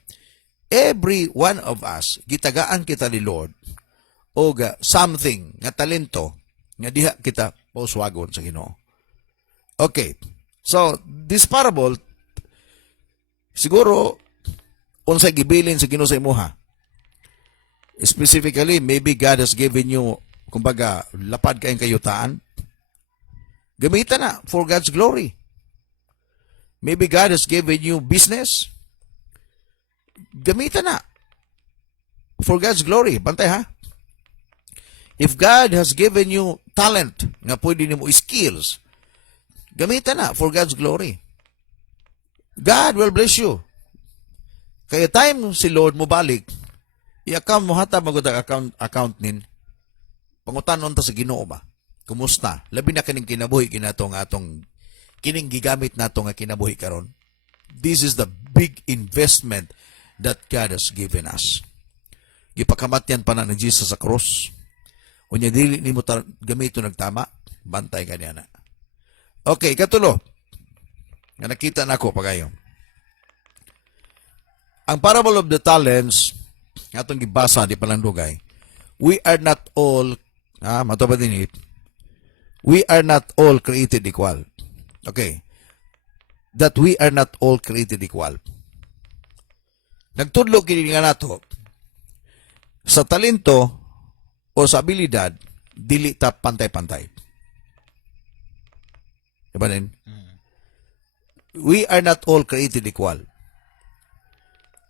Every one of us, gitagaan kita ni Lord, o something, nga talento, nga diha kita pauswagon sa Ginoo. Okay. So, this parable, siguro, unsay gibilin sa Ginoo sa imuha. Specifically, maybe God has given you, kumbaga, lapad kayong kayutaan. Gamitan na for God's glory. Maybe God has given you business. Gamitan na for God's glory. Bantay ha? If God has given you talent, nga pwede nimo skills, gamitan na for God's glory. God will bless you. Kaya time si Lord mo balik, i-account mo hata magod account nin, pangutanon ta sa Ginoo ba? Kumusta? Labi na kining kinabuhi kinato nga atong kining gigamit nato nga kinabuhi karon. This is the big investment that God has given us. Gipakamatyan pa na ni Jesus sa cross. Unya dili nimo gamito nagtama, bantay ka niya na. Okay, katulo. Nga nakita na ako pagayo. Ang parable of the talents, atong gibasa di palang dugay. We are not all, matubad din it. We are not all created equal. Okay. That we are not all created equal. Nagtudlo kini nga nato sa talento o sa abilidad dili ta pantay-pantay. Diba din? We are not all created equal.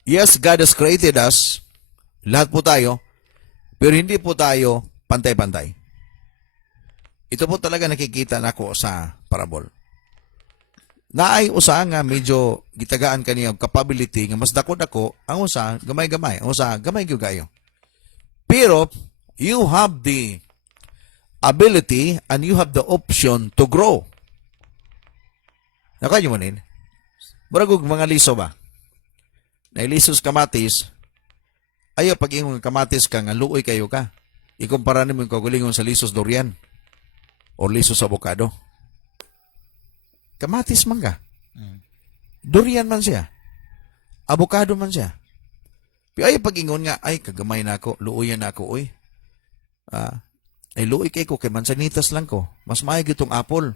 Yes, God has created us. Lahat po tayo. Pero hindi po tayo pantay-pantay. Ito po talaga nakikita nako sa parable. Naay usa nga medyo gitagaan kaniya capability nga mas dako-dako, ang usa gamay-gamay, ang usa gamay gyud kayo. Pero you have the ability and you have the option to grow. Nakayo mo nin? Murag mga liso ba? Na lisos kamatis, ayo pag ingong kamatis ka nga luoy kayo ka. Ikumpara nimo yung kagulingon sa lisos durian o lisos avocado. Kamatis man ka. Durian man siya. Avocado man siya. Pero ay pag-ingon nga, ay kagamay na ako, luoyan na ako, oy. Ay luoy kay ko, kay mansanitas lang ko. Mas maayag itong apple.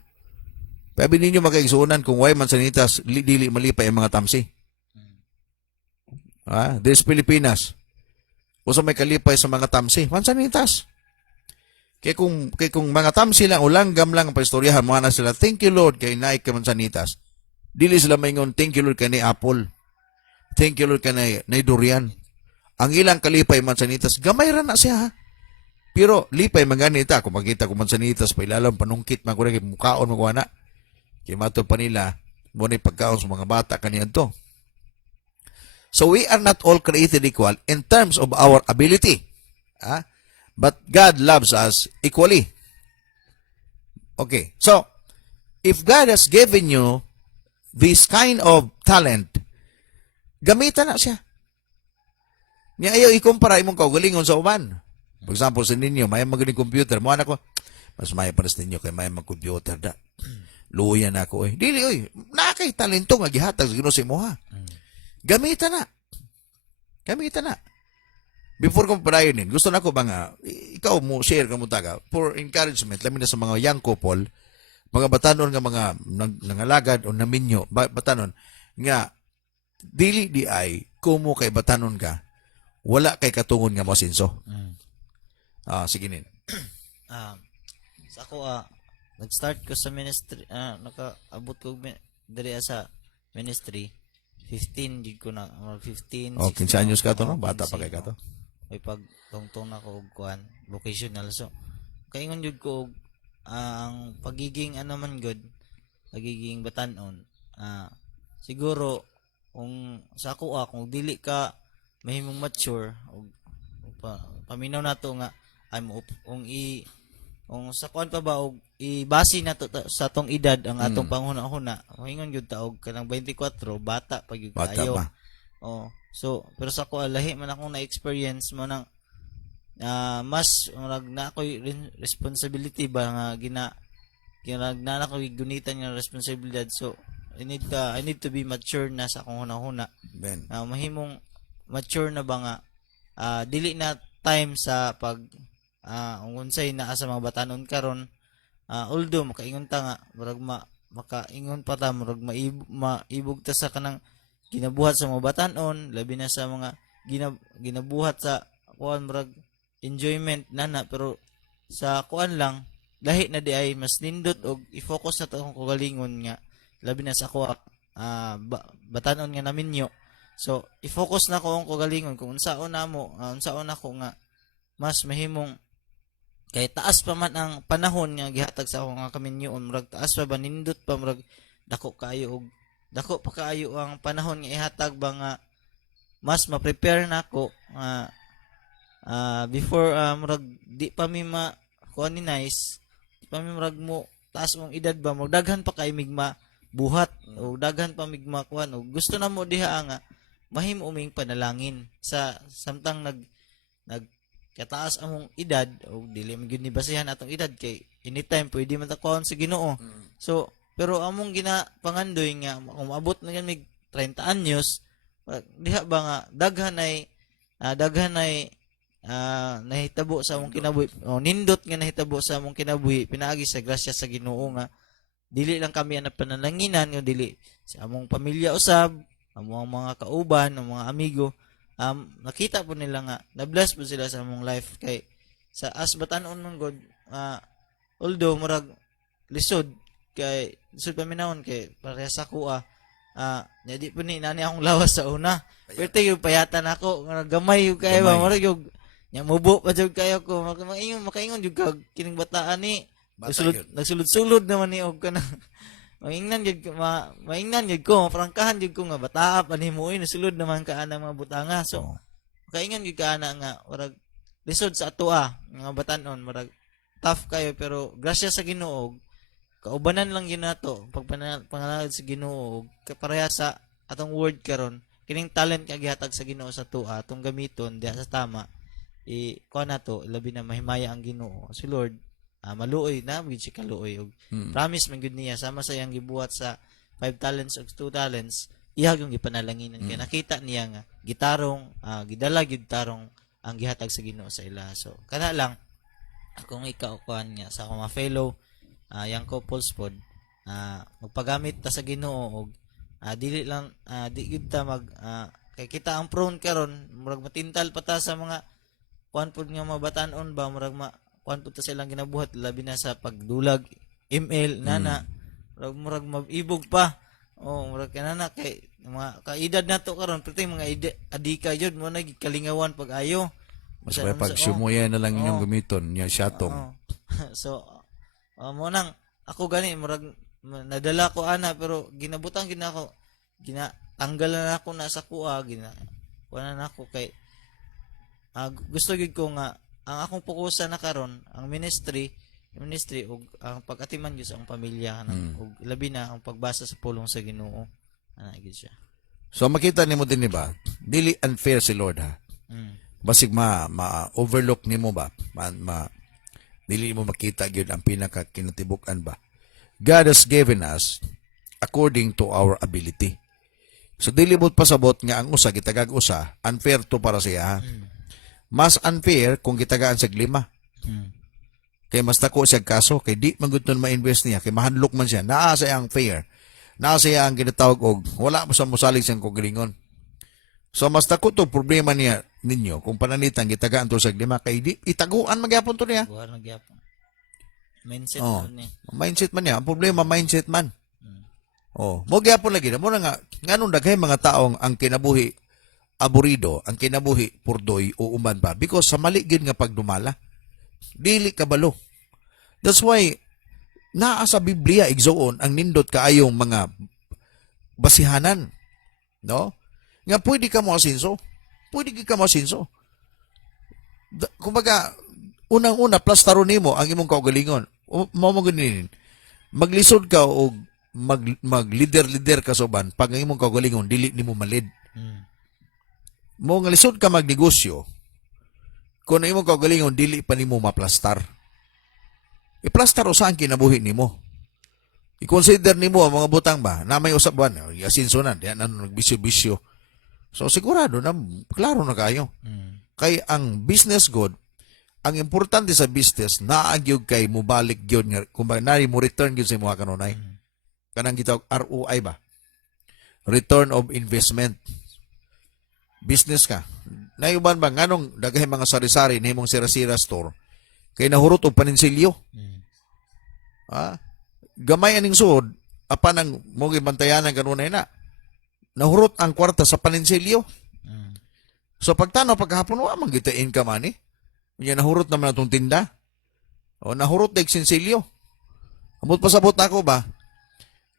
Pabi ninyo makaigsuunan kung why mansanitas, dili malipay ang mga tamsi. There's Pilipinas. O sa may kalipay sa mga tamsi, mansanitas. Kaya kung mga tamsi lang, ulanggam lang ang paistoryahan, mga na sila, thank you Lord, kay naik ka mansanitas. Dili sila maingon, thank you Lord, kay na apple. Thank you Lord, kay na durian. Ang ilang kalipay mansanitas, gamay ra na siya ha. Pero lipay manganita, kung makita ko mansanitas, pailalang panungkit, magkurang mukaon, magwana. Kaya mato pa nila, muna pagkaon sa mga bata kaniyan to. So we are not all created equal in terms of our ability. But God loves us equally. Okay. So, if God has given you this kind of talent, gamitan na siya. Niya ayaw ikumpara imong kaugalingon sa uban. For example, sa ninyo, may magaling computer. Mo anak ko, mas may paras ninyo kay may mag-computer da. Luyan ako, oy. Dili, oy. Nakay talento nga gihatag sa Ginoo sa imo ha. Gamitan na. Kami kita na. Before ko padayon gusto na ko ba nga, ikaw mo, share ka mo taga, for encouragement, lamin na sa mga young couple, mga batanon nga mga nangalagad o naminyo, batanon, nga, dili di ay, kumo kay batanon ka, wala kay katungon nga mo sinso. Sige nin. Sa ako, nag-start ko sa ministry, nakaabot ko diri sa ministry, 15, di ko na, 15, O, 15 anyos ka to, no? Oo, Bata pa 15, kay ka to. May pag tungtong na ko og kuan vocational, so kaingon jud ko og, ang pagiging ano man good pagiging batanon, siguro kung sa ako kung dili ka mahimong mature og paminaw nato nga ay mo kung sa kuan pa ba og ibasi nato sa tong edad ang atong panghuna-huna, ingon gyud ta og kanang 24 bata pa gyud Bata kayo. pa. Oh, so pero sa ko lahi man akong na-experience mo nang mas na ako responsibility ba nga ginagna ko gunitan nga responsibilidad, so I need to be mature na sa akong hunahuna. Ben. Mahimong mature na ba nga dili na time sa pag unsay naa sa mga batanon karon, although makaingon ta nga murag makaingon pa ta murag maibog ta sa kanang ginabuhat sa mga batanon, labi na sa mga ginabuhat sa kuan murag enjoyment nana, pero sa kuan lang lahi na di ay mas nindot og i-focus na to akong kagalingon nga labi na sa ako batanon nga naminyo, so i-focus na ko ang kagalingon kung unsaon namo unsaon ako nga mas mahimong kay taas pa man ang panahon nga gihatag sa ako nga kaminyoon, murag taas pa ba nindot pa murag dako pa kaayo ang panahon nga ihatag ba nga mas ma-prepare na ako before murag di pa mi kuan ni nice, di pa mi murag mo taas mong edad ba magdaghan pa kay migma buhat o daghan pa migma kuan o gusto na mo diha nga mahimo uming panalangin sa samtang nag kataas among edad o dili man gyud ni basihan atong edad kay anytime pwede man ta kuan sa Ginoo. So pero among ginapangandoy nga kung maabot na yan mig 30 anyos, diha ba nga daghan ay nahitabo sa among kinabuhi, nindot nga nahitabo sa among kinabuhi pinaagi sa grasya sa Ginoo nga dili lang kami ang pananalanginan nga dili sa among pamilya usab, among mga kauban, ang mga amigo, nakita po nila nga na-bless po sila sa among life kay sa as batanon man god, although murag lisod kay lisod paminahon kay parehas ako di po ni nani akong lawas sa una pero yung payatan ako nga gamay yung kayo ba murag yung nya mubo pa jud kayo ko makaingon jud kag kining bataan ni nagsulod-sulod naman ni og kana maingnan jud ko prangkahan jud ko nga bataa pa nimo nasulod naman ka ana mga butanga, so makaingon jud ka ana nga murag lisod sa ato nga batanon murag tough kayo pero grasya sa Ginoo kaubanan lang yun nato pagpanalangin sa Ginoo kapareha sa atong word karon kining talent nga gihatag sa Ginoo sa tuwa atong gamiton diha sa tama kuha nato labi na mahimaya ang Ginoo si Lord, maluoy na gid si kaluoy og promise man gud niya sama sa iyang gibuhat sa 5 talents ug 2 talents iya yung gipanalanginan kay nakita niya nga gitarong gidala gid tarong ang gihatag sa Ginoo sa ila, so kana lang akong ikaw kuan nga sa akong mga fellow young couples pod magpagamit ta sa Ginoo og dili lang di gyud ta kay kita ang prone karon murag matintal pa ta sa mga kuan pod nga mga batan-on ba murag kuan pod ta silang ginabuhat labi na sa pagdulag email nana murag mabibog pa murag kanana kay mga kaedad nato karon perting mga adika jud mo na kalingawan pag-ayo Mas may pagsumuya na lang inyong gamiton niya syatong. So mo nang ako gani murag nadala ko ana pero ginabutang ginako ginatanggal na ako na sa kuha kuha na ako kay gusto gid ko nga ang akong fokusan na karon ang ministry ug ang pag-atiman gyud sa akong pamilya ug labi na ang pagbasa sa pulong sa Ginoo ana gid siya. So makita nimo din ni ba dili unfair si Lord ha. Basig ma-overlook nimo ba dili mo makita gyud ang pinaka kinatibuk-an ba. God has given us according to our ability. So dili mo pasabot nga ang usa gitagag usa, unfair to para siya. Mas unfair kung gitagaan sa 5. Kay mas dako siya kaso kay di man gud ma-invest niya kay mahanlok man siya. Naa siya ang fair. Naa siya ang ginatawag og wala mo sa musalig siyang kagalingon. So mas dako to problema niya ninyo kung pananitan gitagaan to sa 5 kay di itaguan magyapon to niya. Buwan na gyapon. Mindset Oh. man ni. Mindset man niya. Ang problema mindset man. Oh, mo gyapon lagi mo na nga nganong daghay mga taong ang kinabuhi aburido, ang kinabuhi purdoy o uman ba because sa mali gid nga pagdumala. Dili kabalo. That's why naa sa Biblia igsoon ang nindot kaayong mga basihanan, no? Nga pwede ka mo asinso. Pwede ka mo asinso. Kumbaga unang-una plastaro nimo ang imong kaugalingon. Mao mo ganin. Maglisod ka og mag-leader ka sa uban pag ang imong kaugalingon dili nimo malid. Mo nga lisod ka magnegosyo kung ang imong kaugalingon dili pa nimo maplastar. Iplastar usa ang kinabuhi nimo. I-consider nimo ang mga butang ba na may usab ban, asinso na, diyan nagbisyo-bisyo. So sigurado na klaro na kayo. Kay ang business good, ang importante sa business naagyog kay mubalik gyud nga kumbaga nari mo return gyud sa imong kanunay. Kanang gitawag ROI ba? Return of investment. Business ka. Nayuban ba nganong daghay mga sari-sari na imong sira-sira store kay nahurot og paninsilyo. Gamay aning suod apan ang mo gibantayanan kanunay na. Nahurot ang kwarta sa paninsilyo. So pagtanaw pagkahapon wa man kita income ani. Nya nahurot naman atong tinda. O nahurot na sinsilyo. Amot pasabot nako ba?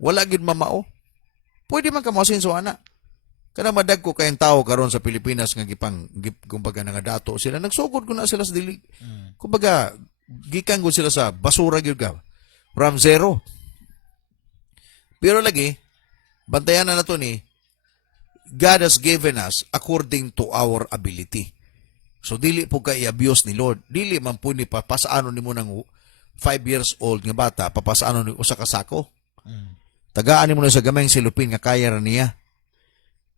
Wala gid mamao. Pwede man ka masinso ana. Kana madagko kayong tao karon sa Pilipinas nga kumbaga nga dato sila nagsugod ko na sila sa dili. Kumbaga gikan gud sila sa basura gyud ka. From zero. Pero lagi bantayan na nato ni God has given us according to our ability. So dili po ka i-abuse ni Lord. Dili man po ni papasaano ni mo ng 5 years old nga bata papasaano ni usa ka sako. Tagaan mo na sa gamay silupin nga kaya ra niya.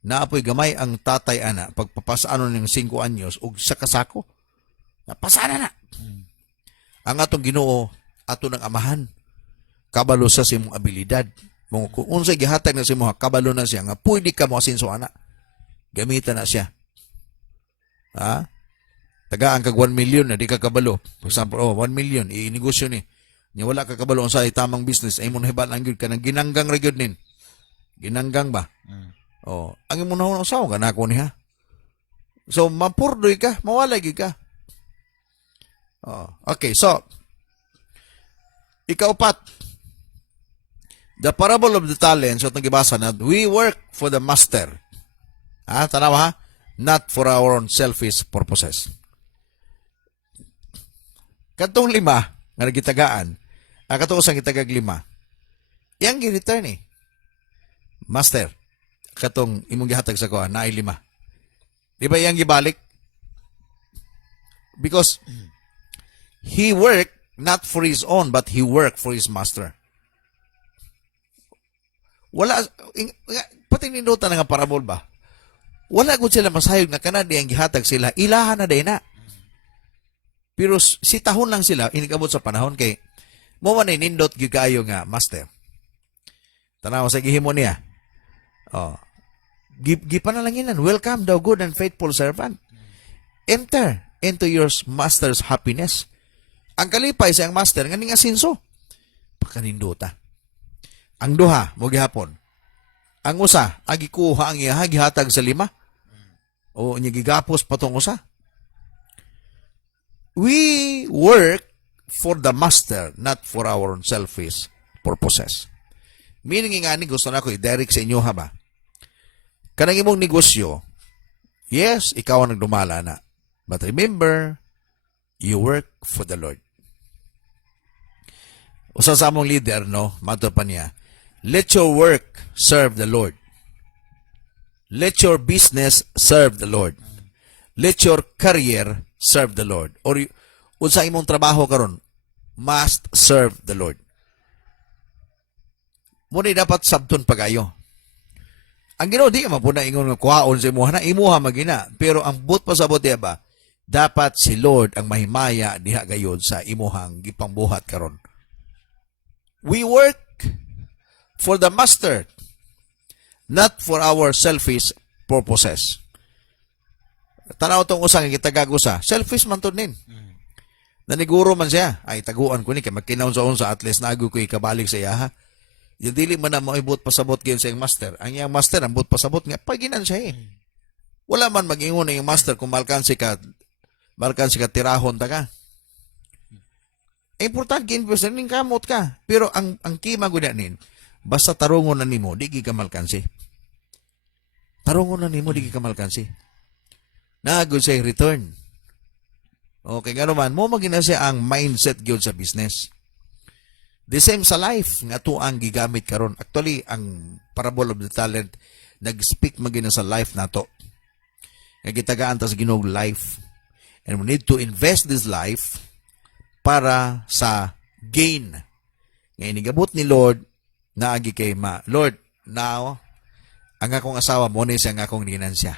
Naapoy gamay ang tatay ana pagpapasaano ning 5 anyos og sa kasako. Napasana na. Ang atong Ginoo ato ng amahan kabalo sa simong abilidad. Kung unsay gihatag na si mo kabalo na siya nga pwede ka mo asinso ana. Gamitan na siya. Ha? Tagaan kag 1 million na di ka kabalo. For example, 1 million i-negosyo ni. Nya wala ka kabalo sa tamang business ay mo nahibal ang gyud kanang ginanggang ra gyud nin. Ginanggang ba? Ang imo na usaw ka nako niya. So mapurdoy ka, mawala gyud ka. Okay, so ikaupat. The parable of the talents so itong gibasa na we work for the master. Tanawa ha? Not for our own selfish purposes. Katong 5 nga nagitagaan, katong usang gitagag 5. Yang gi-return eh. Master, katong imong gihatag sa kuha, naay 5. Di ba yang gibalik? Because he worked not for his own, but he worked for his master. Wala, pati nindutan nga parabol ba? Wala gud sila masayog na kanadi ang gihatag sila, ilahan na day na. Pero si tahon lang sila, inigabot sa panahon kay mo man nindot gyud kaayo nga master. Tanaw sa gihimo niya. Gipanalanginan, welcome thou good and faithful servant. Enter into your master's happiness. Ang kalipay sa ang master nga ning asinso. Pakaninduta. Ang duha mo gihapon. Ang usa agikuha ang iya gihatag sa 5. O nya gigapos patong usa. We work for the master, not for our own selfish purposes. Meaning nga ni gusto na ko i-direct sa inyo ha ba? Kanang imong negosyo, yes, ikaw ang nagdumala na. But remember, you work for the Lord. Usa sa among leader, no, mato pa niya, let your work serve the Lord. Let your business serve the Lord. Let your career serve the Lord. Or unsa imong trabaho karon must serve the Lord. Muna dapat sabton pagayo. Ang Ginoo di ka mapuna ingon nga kuhaon sa imuha na imuha magina. Pero ang but pasabot diya ba, dapat si Lord ang mahimaya diha gayud sa imuhang gipangbuhat karon. We work for the master, not for our selfish purposes. Tanaw tong usa nga gitagag usa, selfish man tud nin. Naniguro man siya, ay taguan ko ni kay magkinaon sa unsa at least nagu ko ikabalik sa iya ha. Yung dili man na maibot pasabot gyud sa iyang master. Ang iyang master ang but pasabot nga paginan siya eh. Wala man mag-ingon ang iyang master kung malkansi ka tirahon ta ka. Importante invest ning kamot ka. Pero ang kima gud nin, basta tarungon na nimo di gi ka malkansi. Tarungon na nimo di gi ka malkansi. Nagud say return. Okay, nga naman, mo magina siya ang mindset gyud sa business. The same sa life, nga to ang gigamit karon. Actually, ang parable of the talent, nag-speak magina sa life nato. Nga gitagaan ta sa Ginoong life. And we need to invest this life para sa gain. Nga inigabot ni Lord, naagi kay Lord, now, ang akong asawa mo ni siya ang akong ginansya.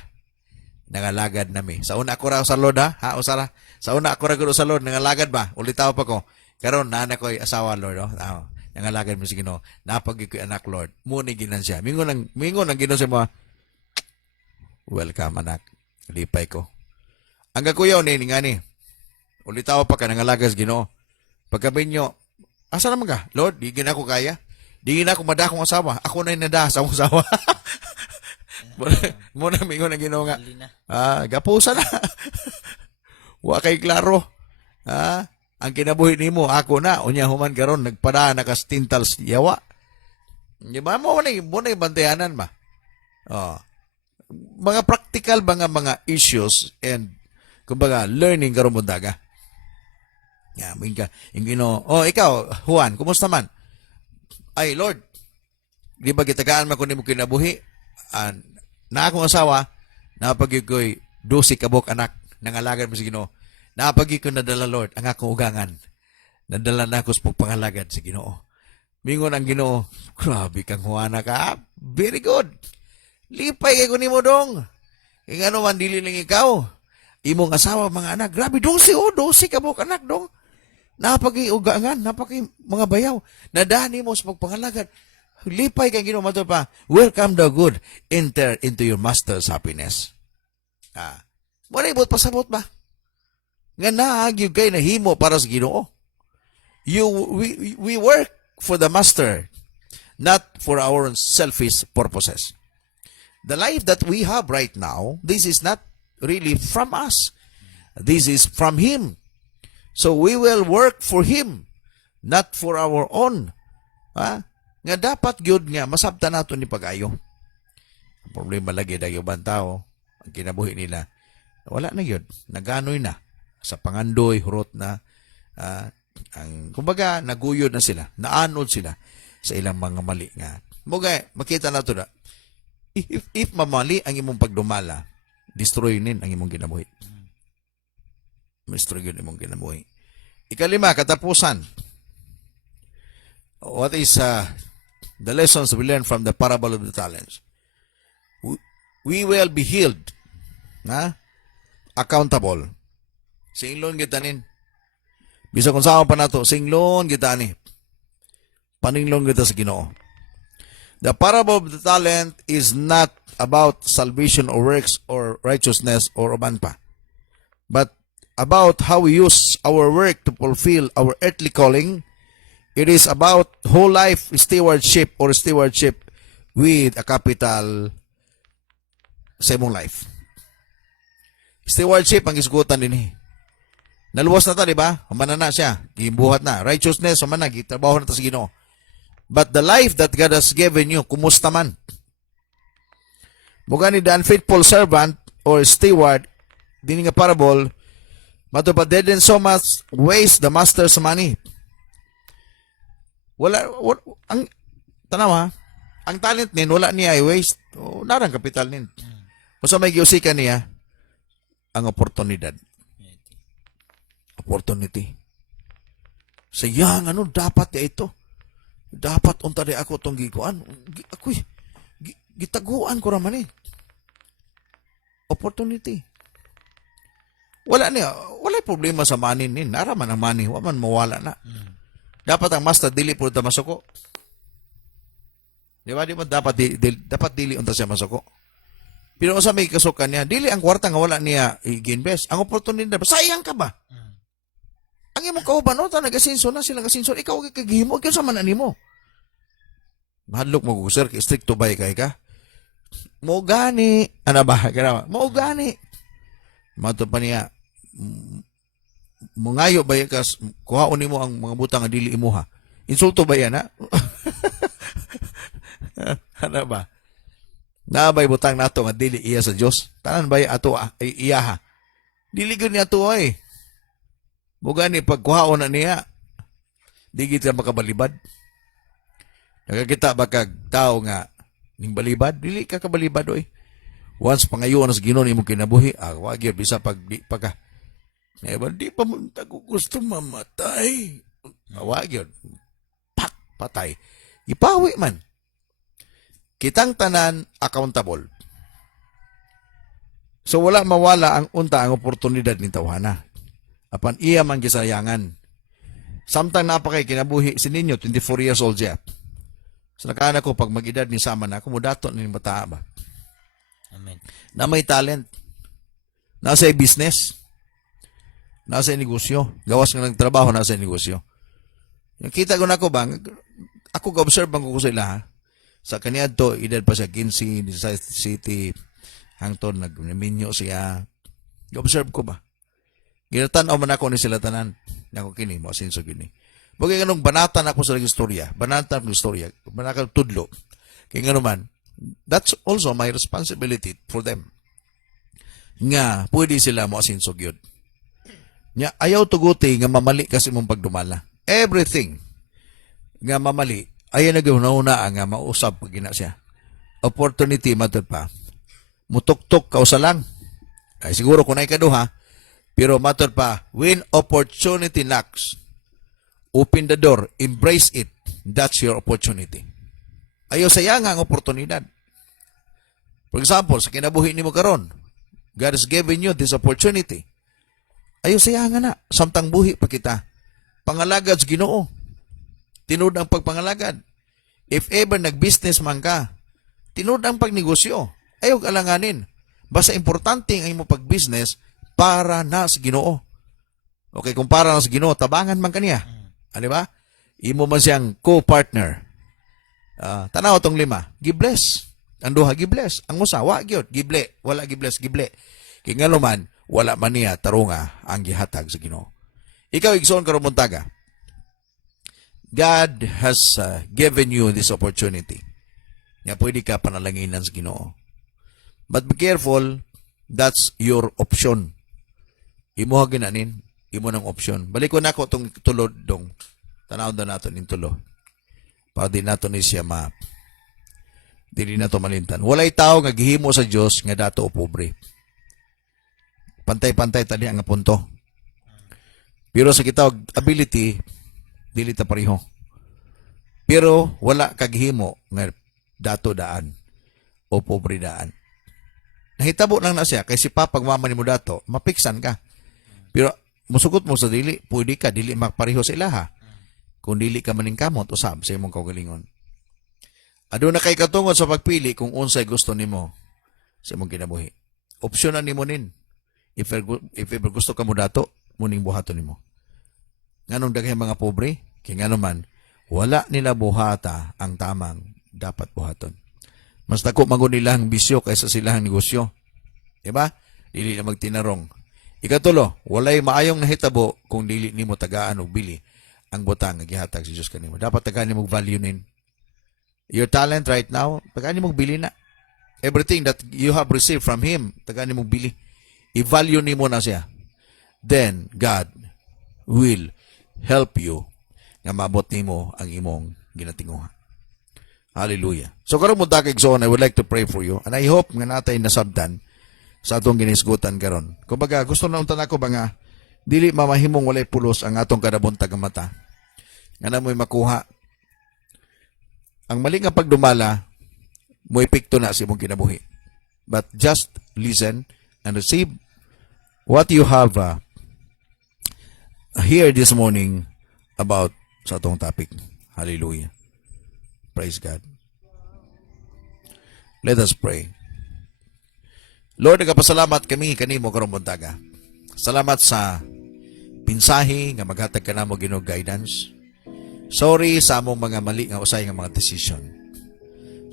Nangalagad nami. Sa una ako raw sa Lord ha? Ha, usara? Sa una ako raw sa Lord, nangalagad ba? Ulitaw pa ko. Karon nana ko'y asawa Lord. Oh? Nangalagad mo si Ginoo. Napagi ko'y anak Lord. Muni ginansya. Mingon ang Ginoo sa mo. Welcome anak. Lipay ko. Ang gakuyaw ni nga ni. Ulitaw pa ka nangalagad sa Ginoo. Pagkabinyo, asa naman ka? Lord, di gina ko kaya. Di gina ko madakong asawa. Ako na yung nadas akong asawa. Muna mingon ang Ginoo nga. Gapusa na. Wa kay klaro. Ang kinabuhi nimo ako na unya human karon nagpada nakastintals yawa. Di ba mo na bantayanan ba? Mga practical mga issues and kumbaga learning karon bundaga. Minka yung Ginoo. Ikaw Juan, kumusta man? Ay Lord, di ba gitagaan man ko nimo kinabuhi? Na akong asawa, napagi ko'y 12 kabok anak, nangalagad mo si Ginoo. Napagi ko nadala Lord, ang akong ugangan. Nadala na ako sa pagpangalagad si Ginoo. Mingon ang Ginoo, grabe kang Juana ka. Very good. Lipay kay ko nimo dong. Kaya nga naman, dili lang ikaw. Imong asawa, mga anak, grabe, 12 kabok anak dong. Napagi ugangan, napagi mga bayaw. Nadani mo sa pagpangalagad. Lipay kang Ginoo mato pa. Welcome the good. Enter into your master's happiness. Wala ibot pasabot ba? Nga naagyo kay nahimo para sa Ginoo. We work for the master, not for our selfish purposes. The life that we have right now, this is not really from us. This is from Him. So we will work for Him, not for our own. Nga dapat gyud nga masabtan nato ni pag-ayo. Ang problema lagi dayo ban tao, ang kinabuhi nila wala na gyud, naganoy na sa pangandoy, hurot na ang kumbaga naguyod na sila, naanod sila sa ilang mga mali nga. Mugay makita nato na if mamali ang imong pagdumala, destroyinin ang imong kinabuhi. Destroy gyud imong kinabuhi. Ikalima, katapusan. What is the lessons we learn from the parable of the talents? We will be healed. Accountable. Singlon kita nin. Bisa kung saan pa nato, singlon kita ni. Paninglon kita sa Ginoo. The parable of the talent is not about salvation or works or righteousness or uban pa. But about how we use our work to fulfill our earthly calling. It is about whole life stewardship or stewardship with a capital sa imong life. Stewardship ang isgutan din Naluwas na ta, di ba? Humana na siya. Gimbuhat na. Righteousness, humana. Gitrabaho na ta sa Ginoo. But the life that God has given you, kumusta man? Mugani the unfaithful servant or steward, din nga parable, matupad din so much waste the master's money. Wala ang tanawa, ang talent nin wala niya ay waste. Narang kapital nin. Usa may giusikan niya ang oportunidad. Opportunity. Sayang dapat ya ito. Dapat unta di ako tong gikuan. gitaguan ko raman eh. Opportunity. Wala problema sa money ni. Naraman ang money, wa man mawala na. Dapat ang master dili po ta masuko. Di ba? Di ba dapat dili unta siya masuko. Pero sa may kasukan niya, dili ang kwarta nga wala niya i-invest. Ang opportunity, sayang ka ba? Ang imong kauban, no, nag-asinso na silang asinso, ikaw kagihimo, ikaw sa manan mo. Mahadlok mo, sir, stricto ba kay ka? Mo gani, ano ba? Mo gani. Mato pa niya, mungayo ba ka, kuhaon mo ang mga butang nga dili imuha. Insulto ba yan, ha? Ano ba? Nabay butang nato nga dili iya sa Dios. Tanan ba ato iya ha? Dili gyud ni ato ay. Buga ni pagkuhaon na niya. Di kita makabalibad. Nakakita ba kag tao nga ning balibad? Dili ka kabalibad oy. Once pangayoon sa Ginoo nimo kinabuhi, wa gyud bisa pagka. Di pa mo ko gusto mamatay. Wa gyud. Pak patay. Ipawi man. Kitang tanan accountable. So wala mawala ang unta ang oportunidad ni tawhana. Apan iya man gisayangan. Samtang napakay kinabuhi si ninyo 24 years old siya. So nakana ko pag mag-edad ni sama na kumudato ni bata ba. Amen. Na may talent. Nasa business. Nasa negosyo. Gawas nga ng trabaho nasa negosyo. Kita ko na ko bang ako ga-observe bang ko sa ila ha? Sa kanya to, edad pa siya 15, sa city, hangtod, nagminyo siya. I-observe ko ba? Ginatanaw man ako ni sila tanan. Ako kini, mo asinso gini. Bagay ganong banatan ako sa istorya. Banatan ko istorya. Banatan tudlo. Kaya nga naman, that's also my responsibility for them. Nga, pwede sila mo asinso gyud. Nga, ayaw tuguti nga mamali kasi mong pagdumala. Everything nga mamali, ayaw na gawin nga mausap pag gina siya. Opportunity matod pa. Mutok-tok kausa lang. Ay siguro kung na ikaduha, pero matod pa, when opportunity knocks, open the door, embrace it. That's your opportunity. Ayaw sayang ang oportunidad. For example, sa kinabuhi ni mo karon, God has given you this opportunity. Ayaw sayang na. Samtang buhi pa kita. Pangalagad sa Ginoo. Tinod ang pagpangalagad. If ever nag-business man ka, tinod ang pagnegosyo. Ayaw alanganin. Basta importante ang imo pag-business para na sa Ginoo. Okay, kung para na sa Ginoo, tabangan man kaniya. Ano ba? Imo man siyang co-partner. Tanaw tong 5. Gibless. Ang duha gibless. Ang usa wa gyud gible. Wala gibless gible. Kay ngano man wala man niya tarunga ang gihatag sa Ginoo. Ikaw igsoon karon muntaga. God has given you this opportunity. Nga pwede ka panalanginan sa Ginoo. But be careful, that's your option. Imo ha ginanin, imo ng option. Balik ko na ako itong tulod dong. Tanaw na nato ng tulo. Para di nato ni siya dili na to malintan. Walay tao nga gihimo sa Dios nga dato o pobre. Pantay-pantay tali ang punto. Pero sa kitawag ability, dili ta pareho. Pero wala kagihimo nga dato daan o pobre daan. Nahitabo lang na siya kay si Papa pagmama nimo dato, mapiksan ka. Pero musugot mo sa dili, pwede ka dili magpareho sa ilaha. Kung dili ka maning kamot usab sa imong kaugalingon. Aduna kay katungod sa pagpili kung unsay gusto nimo sa imong kinabuhi. Opsyonan nimo nin. If ever gusto ka mo dato, muning buhaton nimo. Nganong daghang mga pobre, kay ngano man wala nila buhata ang tamang dapat buhaton. Mas dako magud nilang bisyo kaysa silang negosyo. Diba? Dili na magtinarong. Ikatulo, walay maayong nahitabo kung dili nimo tagaan og bili ang butang nga gihatag sa Dios kanimo. Dapat tagaan nimo value nin. Your talent right now, tagaan nimo bili na. Everything that you have received from Him, tagaan nimo bili. I-value nimo na siya. Then God will help you nga maabot nimo ang imong ginatinguha. Hallelujah. So karon mo takig so I would like to pray for you and I hope nga natay nasabtan sa atong ginisgutan karon. Kumbaga gusto na unta nako ba nga dili mamahimong walay pulos ang atong kadabuntag nga mata. Nga namoy makuha ang mali nga pagdumala mo epekto na sa imong kinabuhi. But just listen and receive what you have here this morning about sa atong topic. Hallelujah. Praise God. Let us pray. Lord, nagapasalamat kami kanimo karong buntaga. Salamat sa pinsahe nga maghatag ka namo Ginoo guidance. Sorry sa among mga mali nga usay nga mga decision.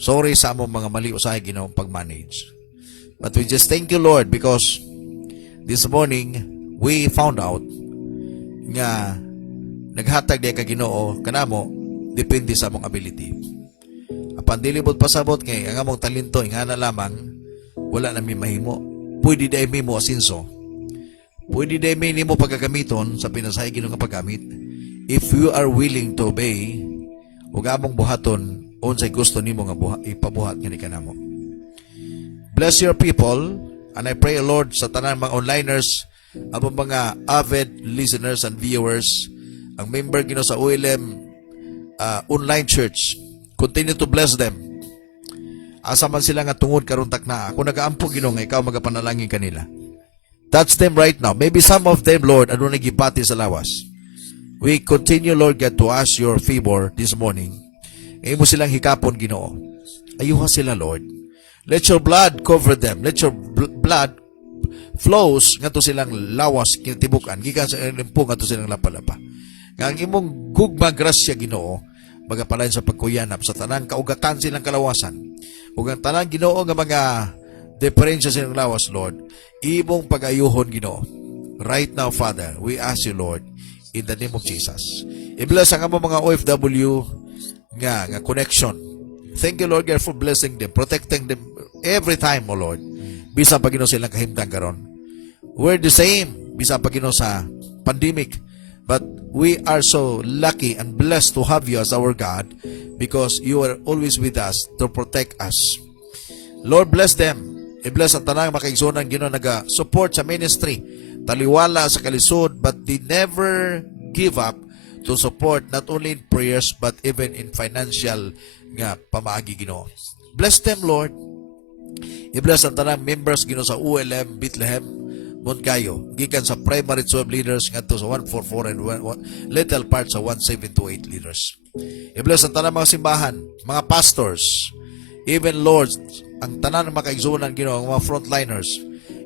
Sorry sa among mga mali usay Ginoo pag-manage. But we just thank you, Lord, because this morning we found out nga naghatag di ka Ginoo kanamo depende sa among ability. Apan dili pod pasabot kay ang among talento ingana lamang wala na mi mahimo. Pwede day mi mo asinso. Pwede day mi nimo pagkagamiton sa pinasahe Ginoo nga paggamit. If you are willing to obey ug among buhaton unsay gusto nimo nga ipabuhat nga ni kanamo. Bless your people, and I pray, Lord, sa tanang mga onliners, ang mga avid listeners and viewers, ang member Ginoo sa ULM online church, continue to bless them. Asa man sila nga tungod karon takna, ako nagaampo Ginoo nga ikaw magapanalangin kanila. Touch them right now. Maybe some of them, Lord, adunay gipati sa lawas. We continue, Lord God, to ask your favor this morning. Imo silang hikapon Ginoo. Ayuha sila, Lord. Let your blood cover them. Let your blood flows ngadto silang lawas kinatibukan gikan sa limpo ngadto silang lapalapa. Nga ang imong gugma grasya Ginoo magapalain sa pagkuyanap sa tanang kaugatan silang kalawasan. Ug ang tanang Ginoo nga mga diferensya silang lawas, Lord, imong pag-ayuhon Ginoo. Right now, Father, we ask you, Lord, in the name of Jesus. I-bless ang among mga OFW nga connection. Thank you, Lord God, for blessing them, protecting them every time, O Lord. Bisa pa Ginoo silang kahimtang karon. We're the same, bisa pa Ginoo sa pandemic. But we are so lucky and blessed to have you as our God because you are always with us to protect us. Lord, bless them. I-bless ang tanang makaigsunan Ginoo naga-support sa ministry. Taliwala sa kalisod, but they never give up to support not only in prayers but even in financial nga pamaagi Ginoo. Bless them, Lord. I-bless ang tanang members Ginoo sa ULM Bethlehem Moncayo, gikan sa primary 12 leaders ngadto sa 144 and little part sa 1728 leaders. I-bless ang tanang mga simbahan, mga pastors, even Lord, ang tanan makaigsunan Ginoo, ang mga frontliners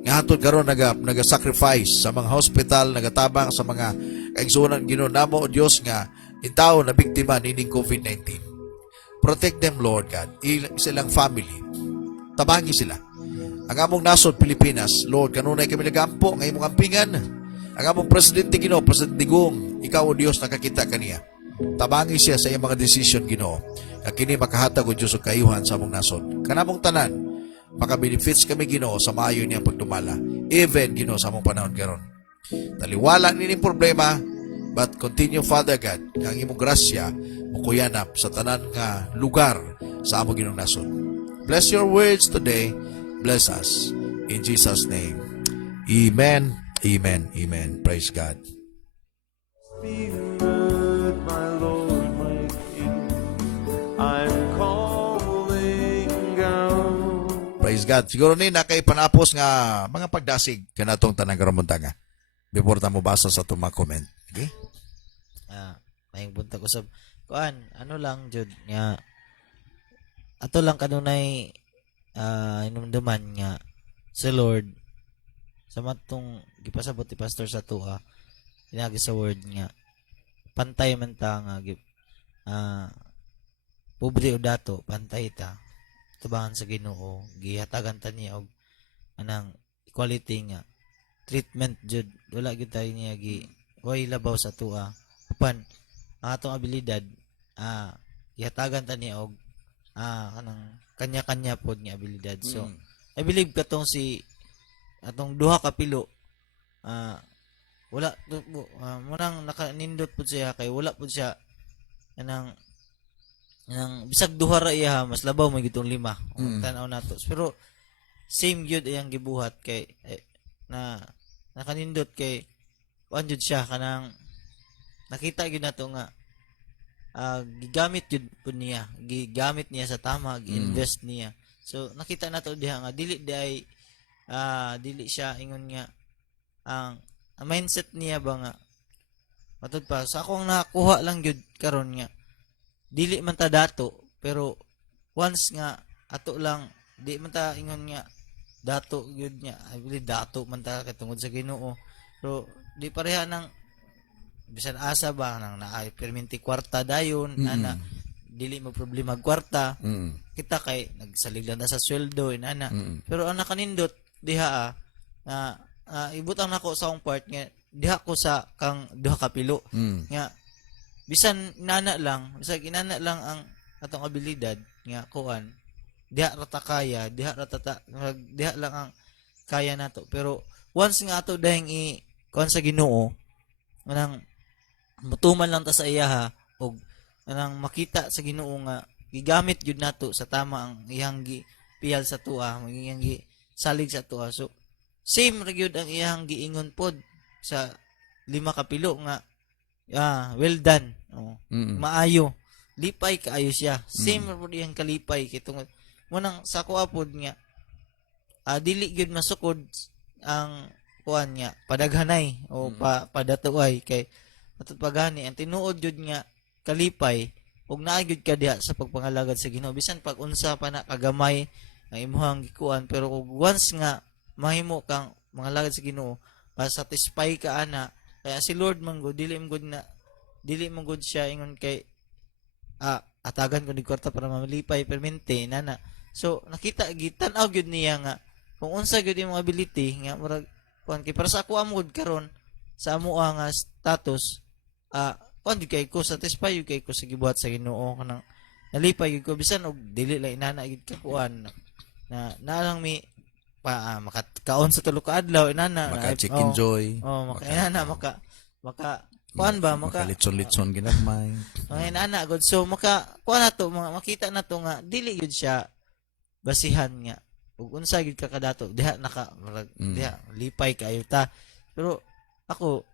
nga hatod karon naga-sacrifice sa mga hospital, nagatabang sa mga kaigsunan Ginoo namo o Dios nga intaw na biktima nining COVID-19. Protect them, Lord God, silang family. Tabangi sila. Ang among nasod Pilipinas, Lord, kanunay kami nagampo ng imong ampingan. Ang among presidente Ginoo, Presidente Digong, ikaw o Dios nakakita kaniya. Tabangi siya sa iyang mga decision Ginoo. Nga kini makahatag o Dios og kaayuhan sa among nasod. Kanamong tanan, maka-benefits kami Ginoo sa maayo niyang pagdumala. Even Ginoo sa among panahon karon. Taliwala nining problema, but continue, Father God, nga ang imong grasya mukuyanap sa tanan nga lugar sa among Ginoong nasod. Bless your words today. Bless us. In Jesus' name. Amen. Amen. Amen. Praise God. Spirit, my Lord, my King, I'm calling out. Praise God. Siguro ni nakay panapos nga mga pagdasig kanatong tanang karamuntaga. Before ta mo basa sa itong mga comment. Okay? Mayang bunta ko sa kuan, ano lang jud nga ato lang kanunay inumduman nga sa Lord sa matong gipasabot ni pastor sa tuwa pinagi sa word nga pantay man ta nga pobre o dato pantay ta tubangan sa Ginoo gihatagan ta niya og anang equality nga treatment jud wala gyud tayo niya way labaw sa tuwa upan ang atong abilidad ihatagan ta niya og kanang kanya-kanya pod nga abilidad. So I believe katong si atong duha ka pilo wala murang nakanindot pod siya kay wala pod siya kanang bisag duha ra iya mas labaw may gitong lima tan-aw nato. Pero same gyud iyang gibuhat kay na nakanindot kay kuan jud siya kanang nakita gyud nato nga gigamit yun po niya, gigamit niya sa tama, gi-invest niya. So nakita nato diha nga dili siya ingon nga ang mindset niya ba nga matud pa sa akong nakakuha lang gyud karon nga dili man ta dato pero once nga ato lang di man ta ingon nga dato gyud nga I believe dato man ta katungod sa Ginoo pero di pareha nang bisan asa ba nang naay perminti kwarta dayon ana dili mo problema kwarta kita kay nagsalig lang ta sa sweldo inana pero ang nakanindot diha ibutang nako sa akong part nga diha ko sa kang duha ka pilo nga bisan inana lang bisag inana lang ang atong abilidad nga kuan diha rata kaya diha lang ang kaya nato pero once nga ato dahing kuan sa Ginoo nang mutuman lang ta sa iyaha og nang makita sa Ginoo nga gigamit jud nato sa tama ang iyang gipiyal sa tuwa iyang salig sa tuwa so same ra gyud ang iyang giingon pod sa 5 ka pilo nga well done maayo lipay kaayo siya same ra pod iyang kalipay kay tungod mo nang sa kuha pod nga dili gyud masukod ang kuan nga padaghanay o padatuay kay atud pagani ang tinuod jud nga kalipay ug naa gyud ka diha sa pagpangalagad sa Ginoo bisan pag unsa pa na kagamay ang imong gikuan pero kung once nga mahimo kang mangalagad sa Ginoo satisfy ka ana kaya si Lord man gud dili man gud siya ingon kay atagan ko ni kwarta para mamalipay permente nana so nakita gitan-aw gyud niya nga kung unsa gyud imong ability nga murag kuan kay para sa ako amod karon sa amo nga status kuan gyud kay ko satisfy gyud kay ko sa gibuhat sa Ginoo kanang nalipay gyud ko bisan og dili la inana gyud ka kuan na lang mi makakaon sa tulo ka adlaw inana maka chicken joy inana maka kuan ba maka litson ginagmay inana god so maka kuan nato makita nato nga dili gyud siya basihan nga ug unsa gyud ka kadato diha diha lipay kaayo ta pero ako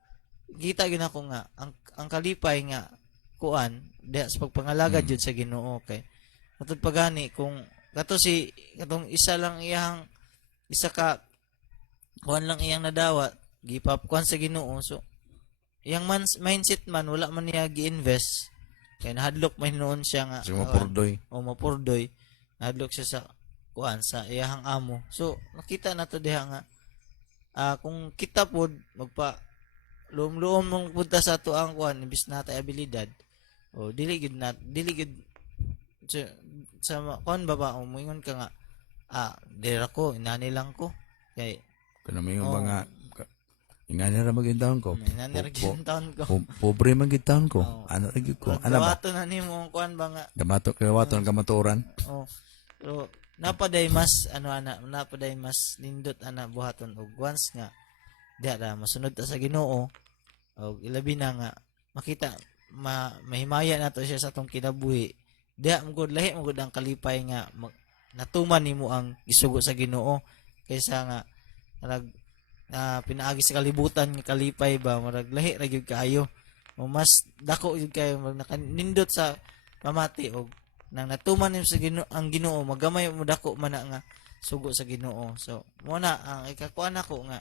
kita gyud ako nga ang kalipay nga kuan diha sa pagpangalagad jud sa Ginoo kay atud pagani kung katong isa ka kuan lang iyang nadawat gipap kuan sa Ginoo so iyang mindset man wala man niya gi-invest kay nahadlok man noon siya nga mapurdoy nahadlok siya sa kuan sa iyang amo so nakita nato diha nga kung kita pod magpa luom mong punta sa ato ang kuan imbis na tay abilidad o dili gid sa kuan ba umingon ka nga dira ko inani lang ko kay kana may mga ingani ra magintawon ko inani ra gintaon ko pobre man gintawon ko ano ra gyud ko ana ba gawato na nimo kuan ba nga gamatoran pero napaday mas napaday mas nindot ana buhaton og once nga diha ra masunod ta sa Ginoo og ilabi na nga makita mahimaya nato siya sa atong kinabuhi diha mo gud lahi mo gud ang kalipay nga natuman nimo ang gisugo sa Ginoo kaysa nga pinaagi sa kalibutan nga kalipay ba marag lahi ra gyud kaayo o mas dako gyud kayo nakanindot sa mamati og nang natuman nimo sa Ginoo ang Ginoo magamay mo dako man nga sugo sa Ginoo so mo na ang ikakuan nako nga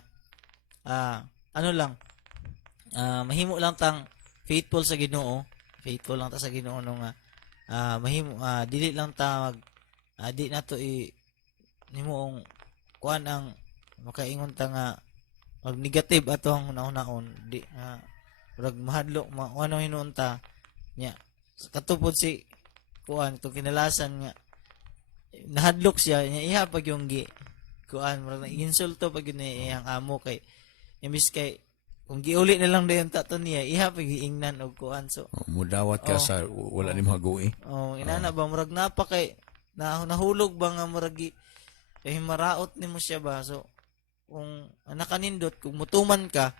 mahimo lang tang faithful sa Ginoo faithful lang ta sa Ginoo no nga mahimo dili lang ta di nato nimuong kuan ang makaingon ta nga mag negative atong naon di rag mahadlok ano hinuon ta nya katupod si kuan to kinalasan nga nahadlok siya nya iha pag yung kuan murag insulto pag yun iyang amo kay imbis kay kung giuli na lang dayon tato niya iha pag giingnan og kuan so mudawat ka sa wala ni maguwi inana ba murag napa kay nahulog ba nga murag maraot nimo siya ba so kung nakanindot kung mutuman ka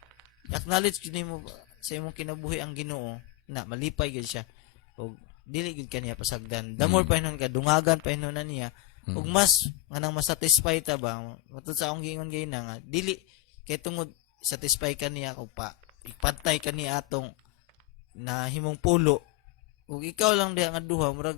acknowledge gyud nimo sa imong kinabuhi ang Ginoo na malipay gyud siya og dili gyud kaniya pasagdan damor pa hinon ka dungagan pa hinon na niya ug mas nganang masatisfy ta ba matud sa akong giingon gayna nga dili kay tungod satisfy kaniya kung ipantay kaniya atong nahimong pulo Kung ikaw lang diha nga duha, murag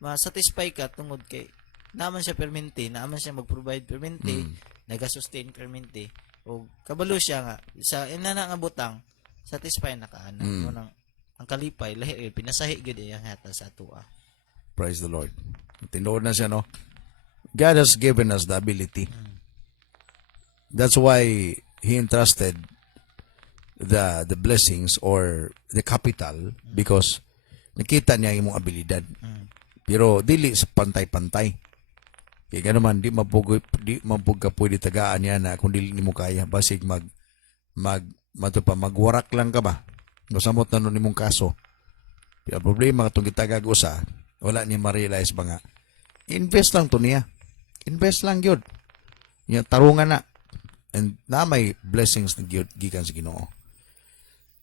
ma-satisfy ka tungod kay naman siya permente, naman siya mag-provide permente, naga-sustain permente, o kabalo siya nga sa inana nga butang, satisfy na ka ana. Mo nang ang kalipay lahi pinasahi gid iyang hata sa atua. Praise the Lord. Tinuod na siya, no? God has given us the ability. That's why He entrusted the blessings or the capital because nakita niya imong abilidad. Pero dili sa pantay-pantay. Kaya naman, di mapug ka pwede tagaan niya na kung dili nimo kaya. Basig magwarak lang ka ba? Masamot na nun nimong kaso. Pero problema katong gitagag usa, wala niya ma-realize ba nga. Invest lang to niya. Invest lang yun. Yung tarungan na. And na may blessings na gikan sa Ginoo.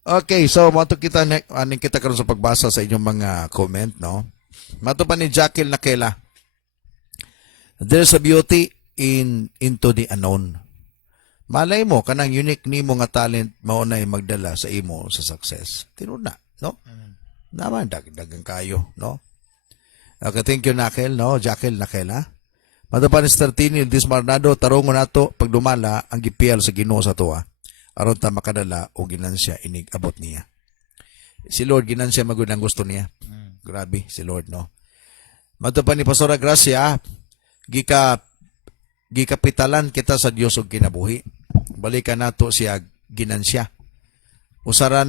Okay, so mato kita aning kita karon sa pagbasa sa inyong mga comment, no? Mato pa ni Jackil Nakela. There's a beauty into the unknown. Malay mo kanang unique nimo nga talent mao nay magdala sa imo sa success. Tinud na, no? Naman dagang kayo, no? Okay, thank you Nakel, no? Jackil Nakela. Mato pa ni Startini Dis Marnado tarungon nato pagdumala ang gipial sa Ginoo sa tuwa. Aron ta makadala o ginansya inig abot niya. Si Lord ginansya magud ang gusto niya. Grabe si Lord, no. Mato pa ni Pastora Gracia, gikapitalan kita sa Dios og kinabuhi. Balikan nato siya ginansya. Usara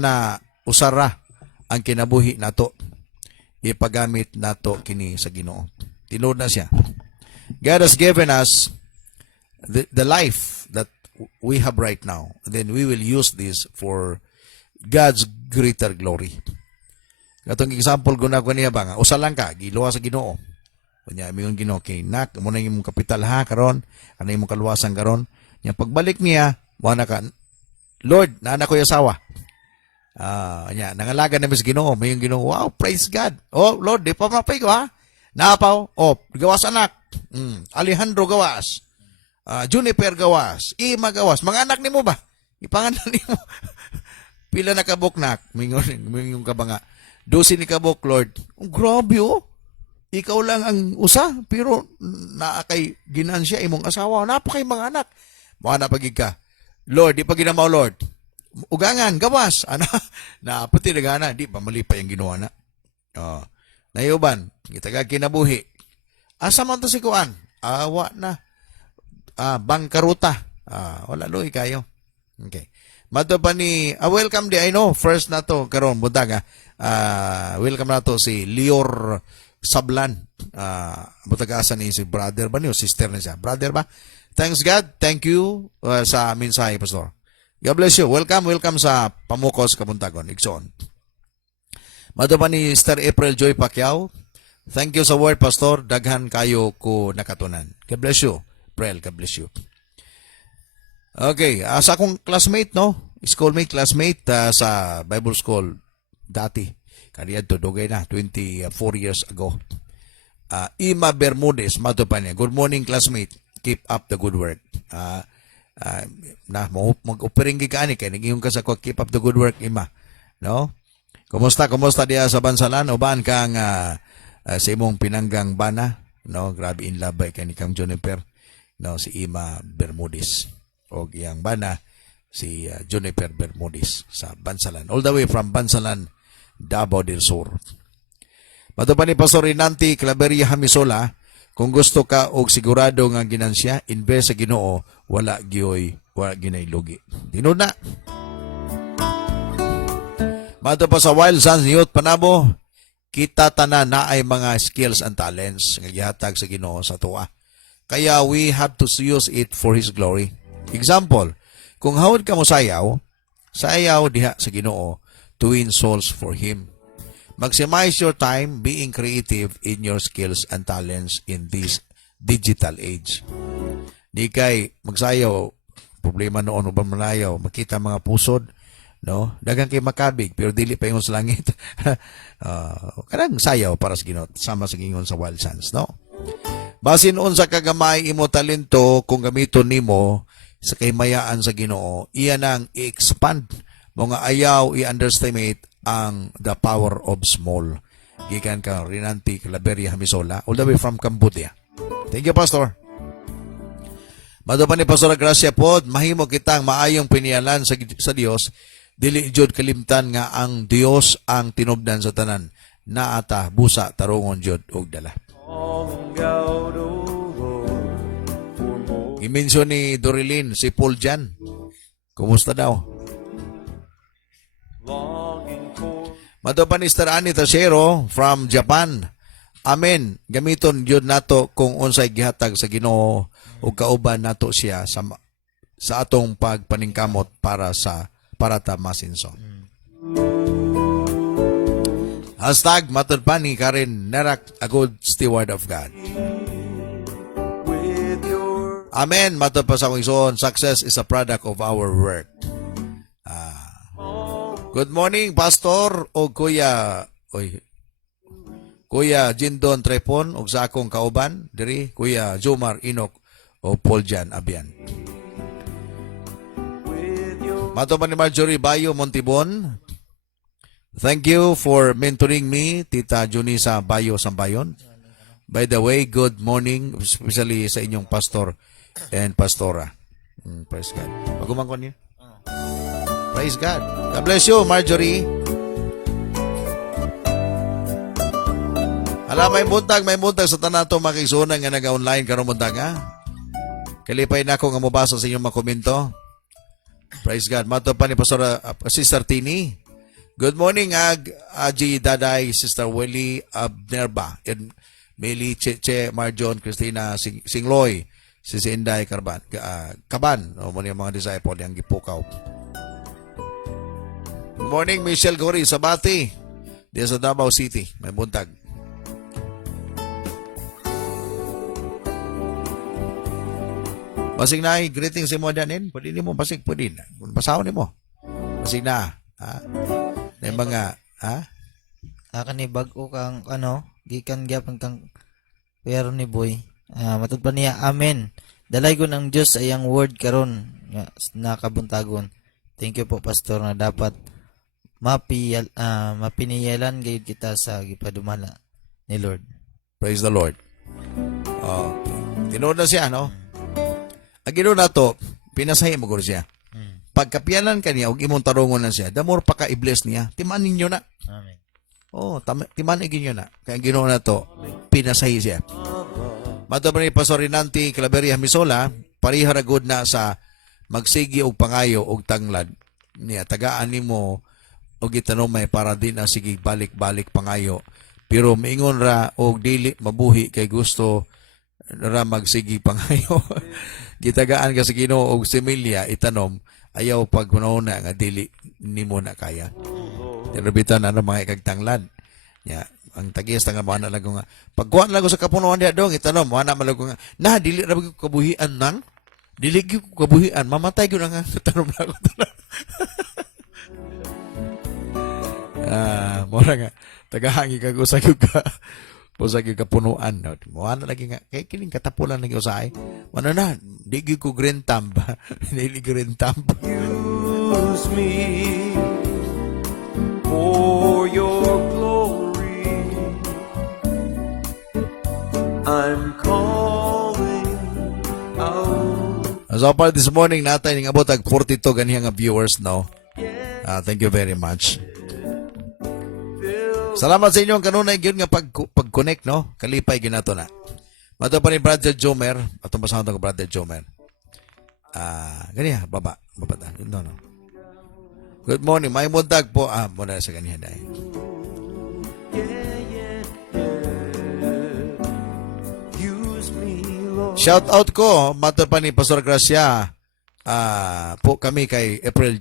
ang kinabuhi nato. Ipagamit nato kini sa Ginoo. Tinuod na siya. God has given us the life that we have right now. Then we will use this for God's greater glory. Katong example guna ko niya ba nga, usa lang ka, giluwa sa Ginoo. Kunya mi yung Ginoo kay nak mo na imong kapital ha karon, ana imong kaluwasan karon. Nya pagbalik niya, mo na ka Lord, naana ko yung asawa. Nya nangalaga na mi sa Ginoo, may yung Ginoo, wow, praise God. Oh, Lord, di pa mapay ko ha. Naapaw, oh, gawas anak. Alejandro gawas. Juniper gawas, Ima gawas. Mga anak nimo ba? Ipangalan nimo. Pila na kabuknak, mingon ka ba nga? 12 ni kabuk, Lord. Oh, grabe oh. Ikaw lang ang usa, pero naakay ginansya imong asawa. Napakay mga anak. Mga napagig ka. Lord, di pa ginamaw, Lord. Ugangan, gawas. Ana, napati na gana. Di pa mali pa yung ginawa na. Nayuban, itagag kinabuhi. Asa man to si Kuan? Awa na. Bangkaruta. Wala loy kayo. Okay. Mato pa ni, welcome di, I know, first na to, karon buntaga. Welcome na to si Lior Sablan. Butag-asa ni si brother ba niyo? Sister na siya. Brother ba? Thanks God. Thank you sa mensahe, Pastor. God bless you. Welcome sa Pamukos, Kabuntagon. Igsoon. Mato pa ni Sister April Joy Pacquiao. Thank you sa word, Pastor. Daghan kayo ko nakatunan. God bless you. April, God bless you. Okay. Sa akong classmate, no? Schoolmate, classmate sa Bible School dati. Kaniya to, dugay na, 24 years ago. Ima Bermudez, mato pa niya. Good morning, classmate. Keep up the good work. Mag-opering gikani kay nagiyong ka sa keep up the good work, Ima. No? Kumusta diya sa Bansalan? Uban kang sa imong pinanggang bana? No? Grabe in love kay ni Kang Juniper. No? Si Ima Bermudez. O iyang bana, si Juniper Bermudez sa Bansalan. All the way from Bansalan, Davao del Sur. Mato pa ni Pastor Rinanti Claveria Hamisola, kung gusto ka og sigurado nga ginansya, invest sa Ginoo, wala ginay lugi. Tinud na. Mato pa sa Wild Sons Youth Panabo, kita tanan na ay mga skills and talents nga gihatag sa Ginoo sa tuwa. Kaya we have to use it for His glory. Example, kung hawod ka mo sayaw diha sa Ginoo to win souls for Him. Maximize your time being creative in your skills and talents in this digital age. Di kay magsayaw, problema noon ubang malayaw, makita mga pusod, no? Dagang kay makabig, pero dili pa ingon sa langit. Kanang sayaw para sa Ginoo, sama sa gingon sa Wild Sons, no? Basin unsa kagamay imo talento kung gamiton nimo sa kahimayaan sa Ginoo, iyan ang i-expand. Mga ayaw i-underestimate ang the power of small. gikan ka Rinanti Claveria Hamisola all the way from Cambodia. Thank you, Pastor. Madupan ni Pastor Gracia pod, mahimo kitang maayong pinialan sa Dios, dili jud kalimtan nga ang Dios ang tinubdan sa tanan. Naata busa tarungon jud og dala. Calling out, oh Lord, for more. Gimension ni Dorilyn si Paul Jan. Kumusta daw? Longing for Madupan ni Star Annie Tashero from Japan. Amen. Gamiton yun nato kung unsay gihatag sa Ginoo ug kauban nato siya sa atong pagpaningkamot para ta masinso. Hashtag matod pa ni Karen Nerak, a good steward of God. with your Amen. Matod pa sa akong isuon, success is a product of our work. Good morning, Pastor o Kuya Jindon Trepon o sa akong kauban, diri Kuya Jomar Inok o Paul Jan Abian. with your Mato pa ni Marjorie Bayo Montibon. Thank you for mentoring me, Tita Junisa Bayo Sambayon. By the way, good morning, especially sa inyong pastor and pastora. Praise God. Magumangkon niyo. Praise God. God bless you, Marjorie. Alam, may buntag sa tanato makisunan nga nag-online karong buntag, ha? Kalipay na ako nga mubasa sa inyong mga komento. Praise God. Mato pa ni Pastor Sister Tini. Good morning, Aji Daday, Sister Willie Abnerba, and Meli Cheche, Marjon, Christina Singloy, si Inday Kaban, o muna yung mga disciple yung gipukaw. Good morning, Michelle Gori, Sabati, di sa Davao City, may buntag. Basig na, greetings mo danin, pwede ni mo, basig pwede na, pasahon ni mo. Basig na, ha? Na mga, ha? Ni bago kang gikan gyapon kang pero ni boy. Matud pa niya, amen. Dalay ko ng Diyos ay ang word karon nga nakabuntagon. Thank you po, Pastor, na dapat mapiniyalan gayud kita sa gipadumala ni Lord. Praise the Lord. Tinuod na siya, no? Ang ginoon na to, pinasahi mo ko siya. Pagkapianan ka niya, og imong tarungon na siya, the more pa ka-i-bless niya, timan ninyo na. Amen. Timan igin nyo na. Kaya ang ginoon na to, pinasahi siya. Mato pa ni Pastor Rinanti Claveria Hamisola, pariharagod na sa magsigi og pangayo og tanglad niya. Tagaan ni mo og itanumay para di na sige balik-balik pangayo. Pero maingon ra og dili mabuhi kay gusto ra magsigi pangayo. Gitagaan ka sa Ginoo og similya itanom ayaw pagkunahuna nga dili nimo na kaya. Tinabitan mga ikagtanglad. Ya, ang tagis nga mo na lago nga. Pagkuan lago sa kapunuan diha dong itanom mo na malago nga. Na dili ra ko kabuhian nang. Dili ko kabuhian, mamatay gyud nga tanom na ko. Mora nga tagahangi kag usa gyud ka. Usa gyud kapunuan no. Mo na lagi nga kay kining katapulan lagi usahay. Ano na, di gyud ko green thumb. Dili green thumb. use me for your glory. I'm calling out. So far this morning natin yung abot ag 42 ganyan nga viewers no. Thank you very much. Salamat sa inyong kanunay gyud nga pag-connect no. Kalipay gyud nato na. Mato pa ni Brother Jomer, atong basahan ko Brother Jomer. Ganiya baba ta. No. Good morning. May buntag po. Muna sa ganiya dahil. Use me, Lord. Shout out ko, mato pa ni Pastor Gracia. Po kami kay April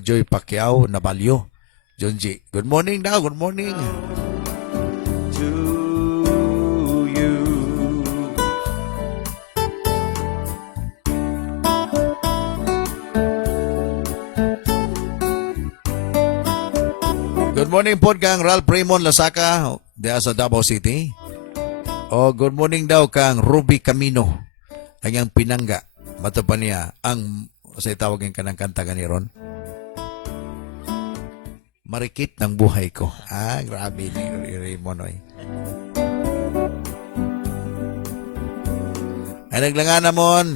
Joy Pacquiao Nabalyo. John G. Good morning daw. Good morning. To you. Good morning po kang Ralph Raymond Lasaka diya sa Davao City. Good morning daw kang Ruby Camino. Ang pinangga. Mato pa niya ang sa tawagin ka ng kanta ganiron. marikit ng buhay ko. Grabe ni Raymond, oy. Ay, naglangan namon.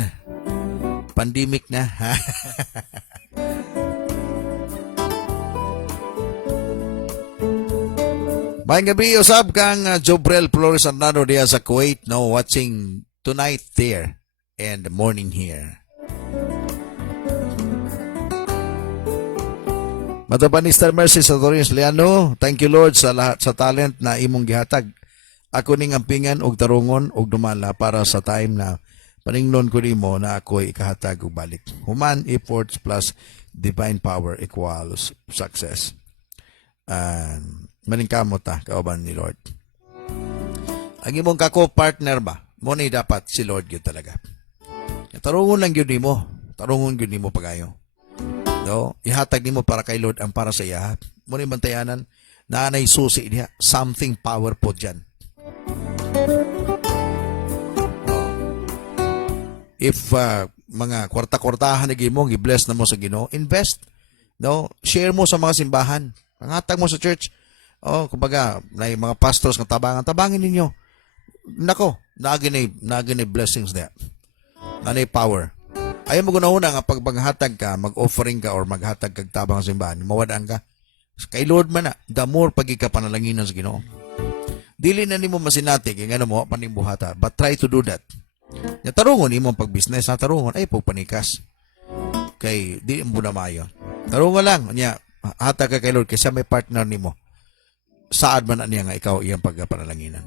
Pandemic na, ha? Mayang gabi, usab kang Jobrel Flores Arnado diya sa Kuwait, no, watching tonight there and morning here. Matapan ni Star Mercy sa Torres Leano, thank you Lord sa lahat sa talent na imong gihatag. Ako ning ampingan og tarungon og dumala para sa time na paningnon ko nimo na ako'y ikahatag og balik. Human efforts plus divine power equals success. Maningkamot kauban ni Lord. Ang imong kako partner ba? Mo ni dapat si Lord gyud talaga. Tarungon lang gyud nimo. Tarungon gyud nimo pagayo. No, ihatag nimo para kay Lord ang para sa iya. Mo ni bantayanan na anay susi diha. Something powerful diyan. If mga kwarta-kwartahan na gimo gi-bless na mo sa Ginoo, invest. No, share mo sa mga simbahan. Ang hatag mo sa church. Kumbaga, na mga pastors ng tabangin ninyo. Nako, naginay blessings niya. Nanay power. Ayaw mo guna-una nga pag maghatag ka, mag-offering ka, or maghatag kag tabang sa simbahan, mawadaan ka. Kay Lord man na, the more pagi ka panalanginan sa Ginoo. Dili na nimo masinati, kaya nga mo, panimbuhata. But try to do that. Tarungon imong pag-business, tarungon, ay panikas. Kay, di mo na mayo. Tarungon lang, niya, hatag ka kay Lord, kasi may partner nimo. Saad man niya nga ikaw iyang pagpanalanginan.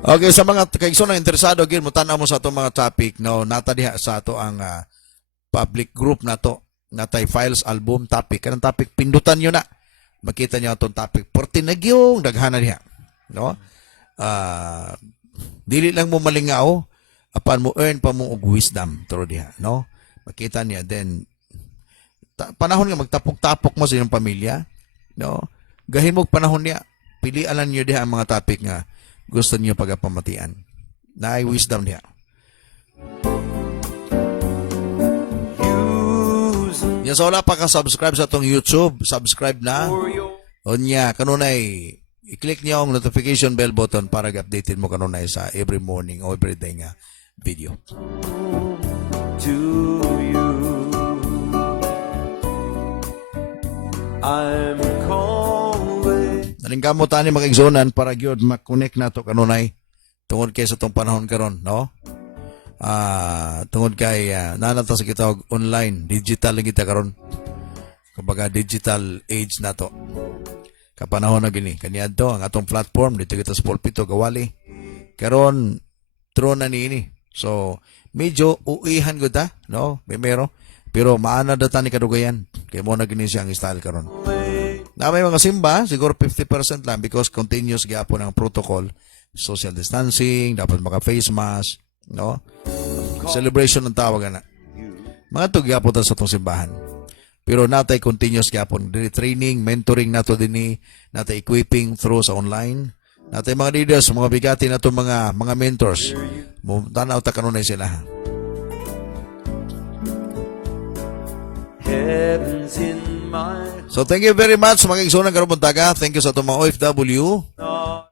Okay, sa mga kaigsoon na interesado gyud mo tan-aw mo sa atong mga topic, no, nata diha sa ato ang public group nato, natay files album topic. Kanang topic pindutan niyo na. Makita niyo atong topic 14 na gyung daghana diha, no? Dili lang mo malingaw, apan mo earn pa mo og wisdom turo diha, no? Makita niya, then panahon nga magtapok-tapok mo sa iyong pamilya, no? Gahimog panahon niya, pilianan niyo diha ang mga topic nga gusto niyo pagapamatian. Na ay wisdom niya. Yan, so wala pa ka subscribe sa itong YouTube, subscribe na. O niya, kanunay, i-click niyo ang notification bell button para ga-updated mo kanunay sa every morning o every day nga video. To you, I'm calling. Nalingkamot ani mga igsonan para gyud mak-connect nato kanunay tungod kay sa tong panahon karon, no? Tungod kay nanata sa kita og online, digital lang kita karon. Kumbaga digital age nato. Kapanahon na gini kaniadto ang atong platform dito kita sa pulpito Gawali. Karon true na niini. So medyo uihan gud ta, no? Primero, pero maana data ni kadugayan. Kay mo na gini siya ang style karon. Na may mga simba, siguro 50% lang because continuous gyapon ang protocol, social distancing, dapat maka-face mask, no? Celebration ng tawag na. Mga to gyapon ta sa tong simbahan. Pero natay continuous gyapon, dili training, mentoring nato dinhi, natay equipping through sa online. Natay mga leaders, mga bigati nato mga mentors. Mo tanaw ta kanunay sila. Heaven's in my So thank you very much mga igsoon karong buntaga. Thank you sa atong mga OFW.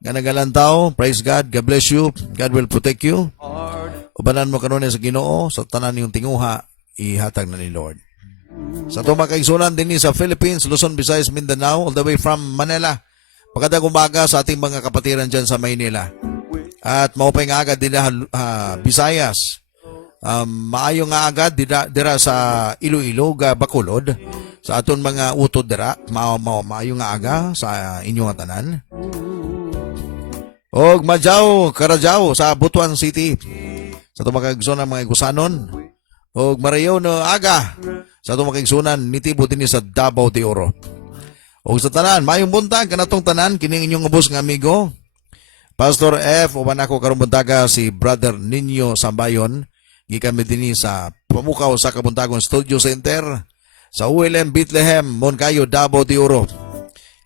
Nga nagalantaw. Praise God. God bless you. God will protect you. heart. Ubanan mo kanunay sa Ginoo, sa tanan niyong tinguha, ihatag na ni Lord. Sa itong mga kaigsunan din sa Philippines, Luzon, Visayas, Mindanao, all the way from Manila. Pagkatag umaga sa ating mga kapatiran dyan sa Maynila. At maupay nga agad din Visayas. Maayo nga agad dira sa Iloilo, Bacolod. Sa aton mga utod dira, maayo nga aga sa inyong tanan. Og Madjao, Carajao sa Butuan City. Sa itong mga kaigsunan mga Igusanon. Og Marayo no aga sa itong mga kaigsunan nitibo din sa Davao de Oro. Og sa tanan, mayong buntag kanatong tanan kining inyong ubos nga amigo Pastor F uban ako karong buntaga si Brother Ninyo Sambayon gikan mi dinhi sa pamukaw sa Kabuntagon Studio Center sa ULM Bethlehem Moncayo Davao de Oro.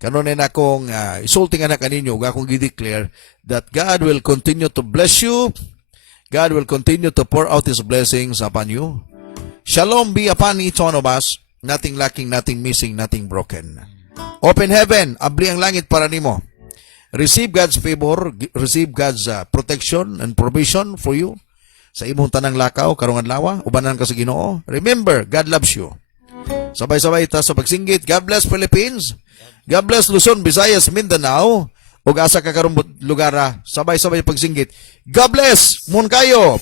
Kanon na akong isulting anak kaninyo ug akong gi-declare that God will continue to bless you. God will continue to pour out His blessings upon you. Shalom be upon each one of us. Nothing lacking, nothing missing, nothing broken. Open heaven, abli ang langit para nimo. Receive God's favor, receive God's protection and provision for you. Sa imong tanang lakaw, karong adlaw, ubanan ka sa Ginoo. Remember, God loves you. Sabay-sabay ta sa pagsinggit. God bless Philippines. God bless Luzon, Visayas, Mindanao. Ug asa ka karong lugar, sabay-sabay pagsinggit. God bless mun kayo.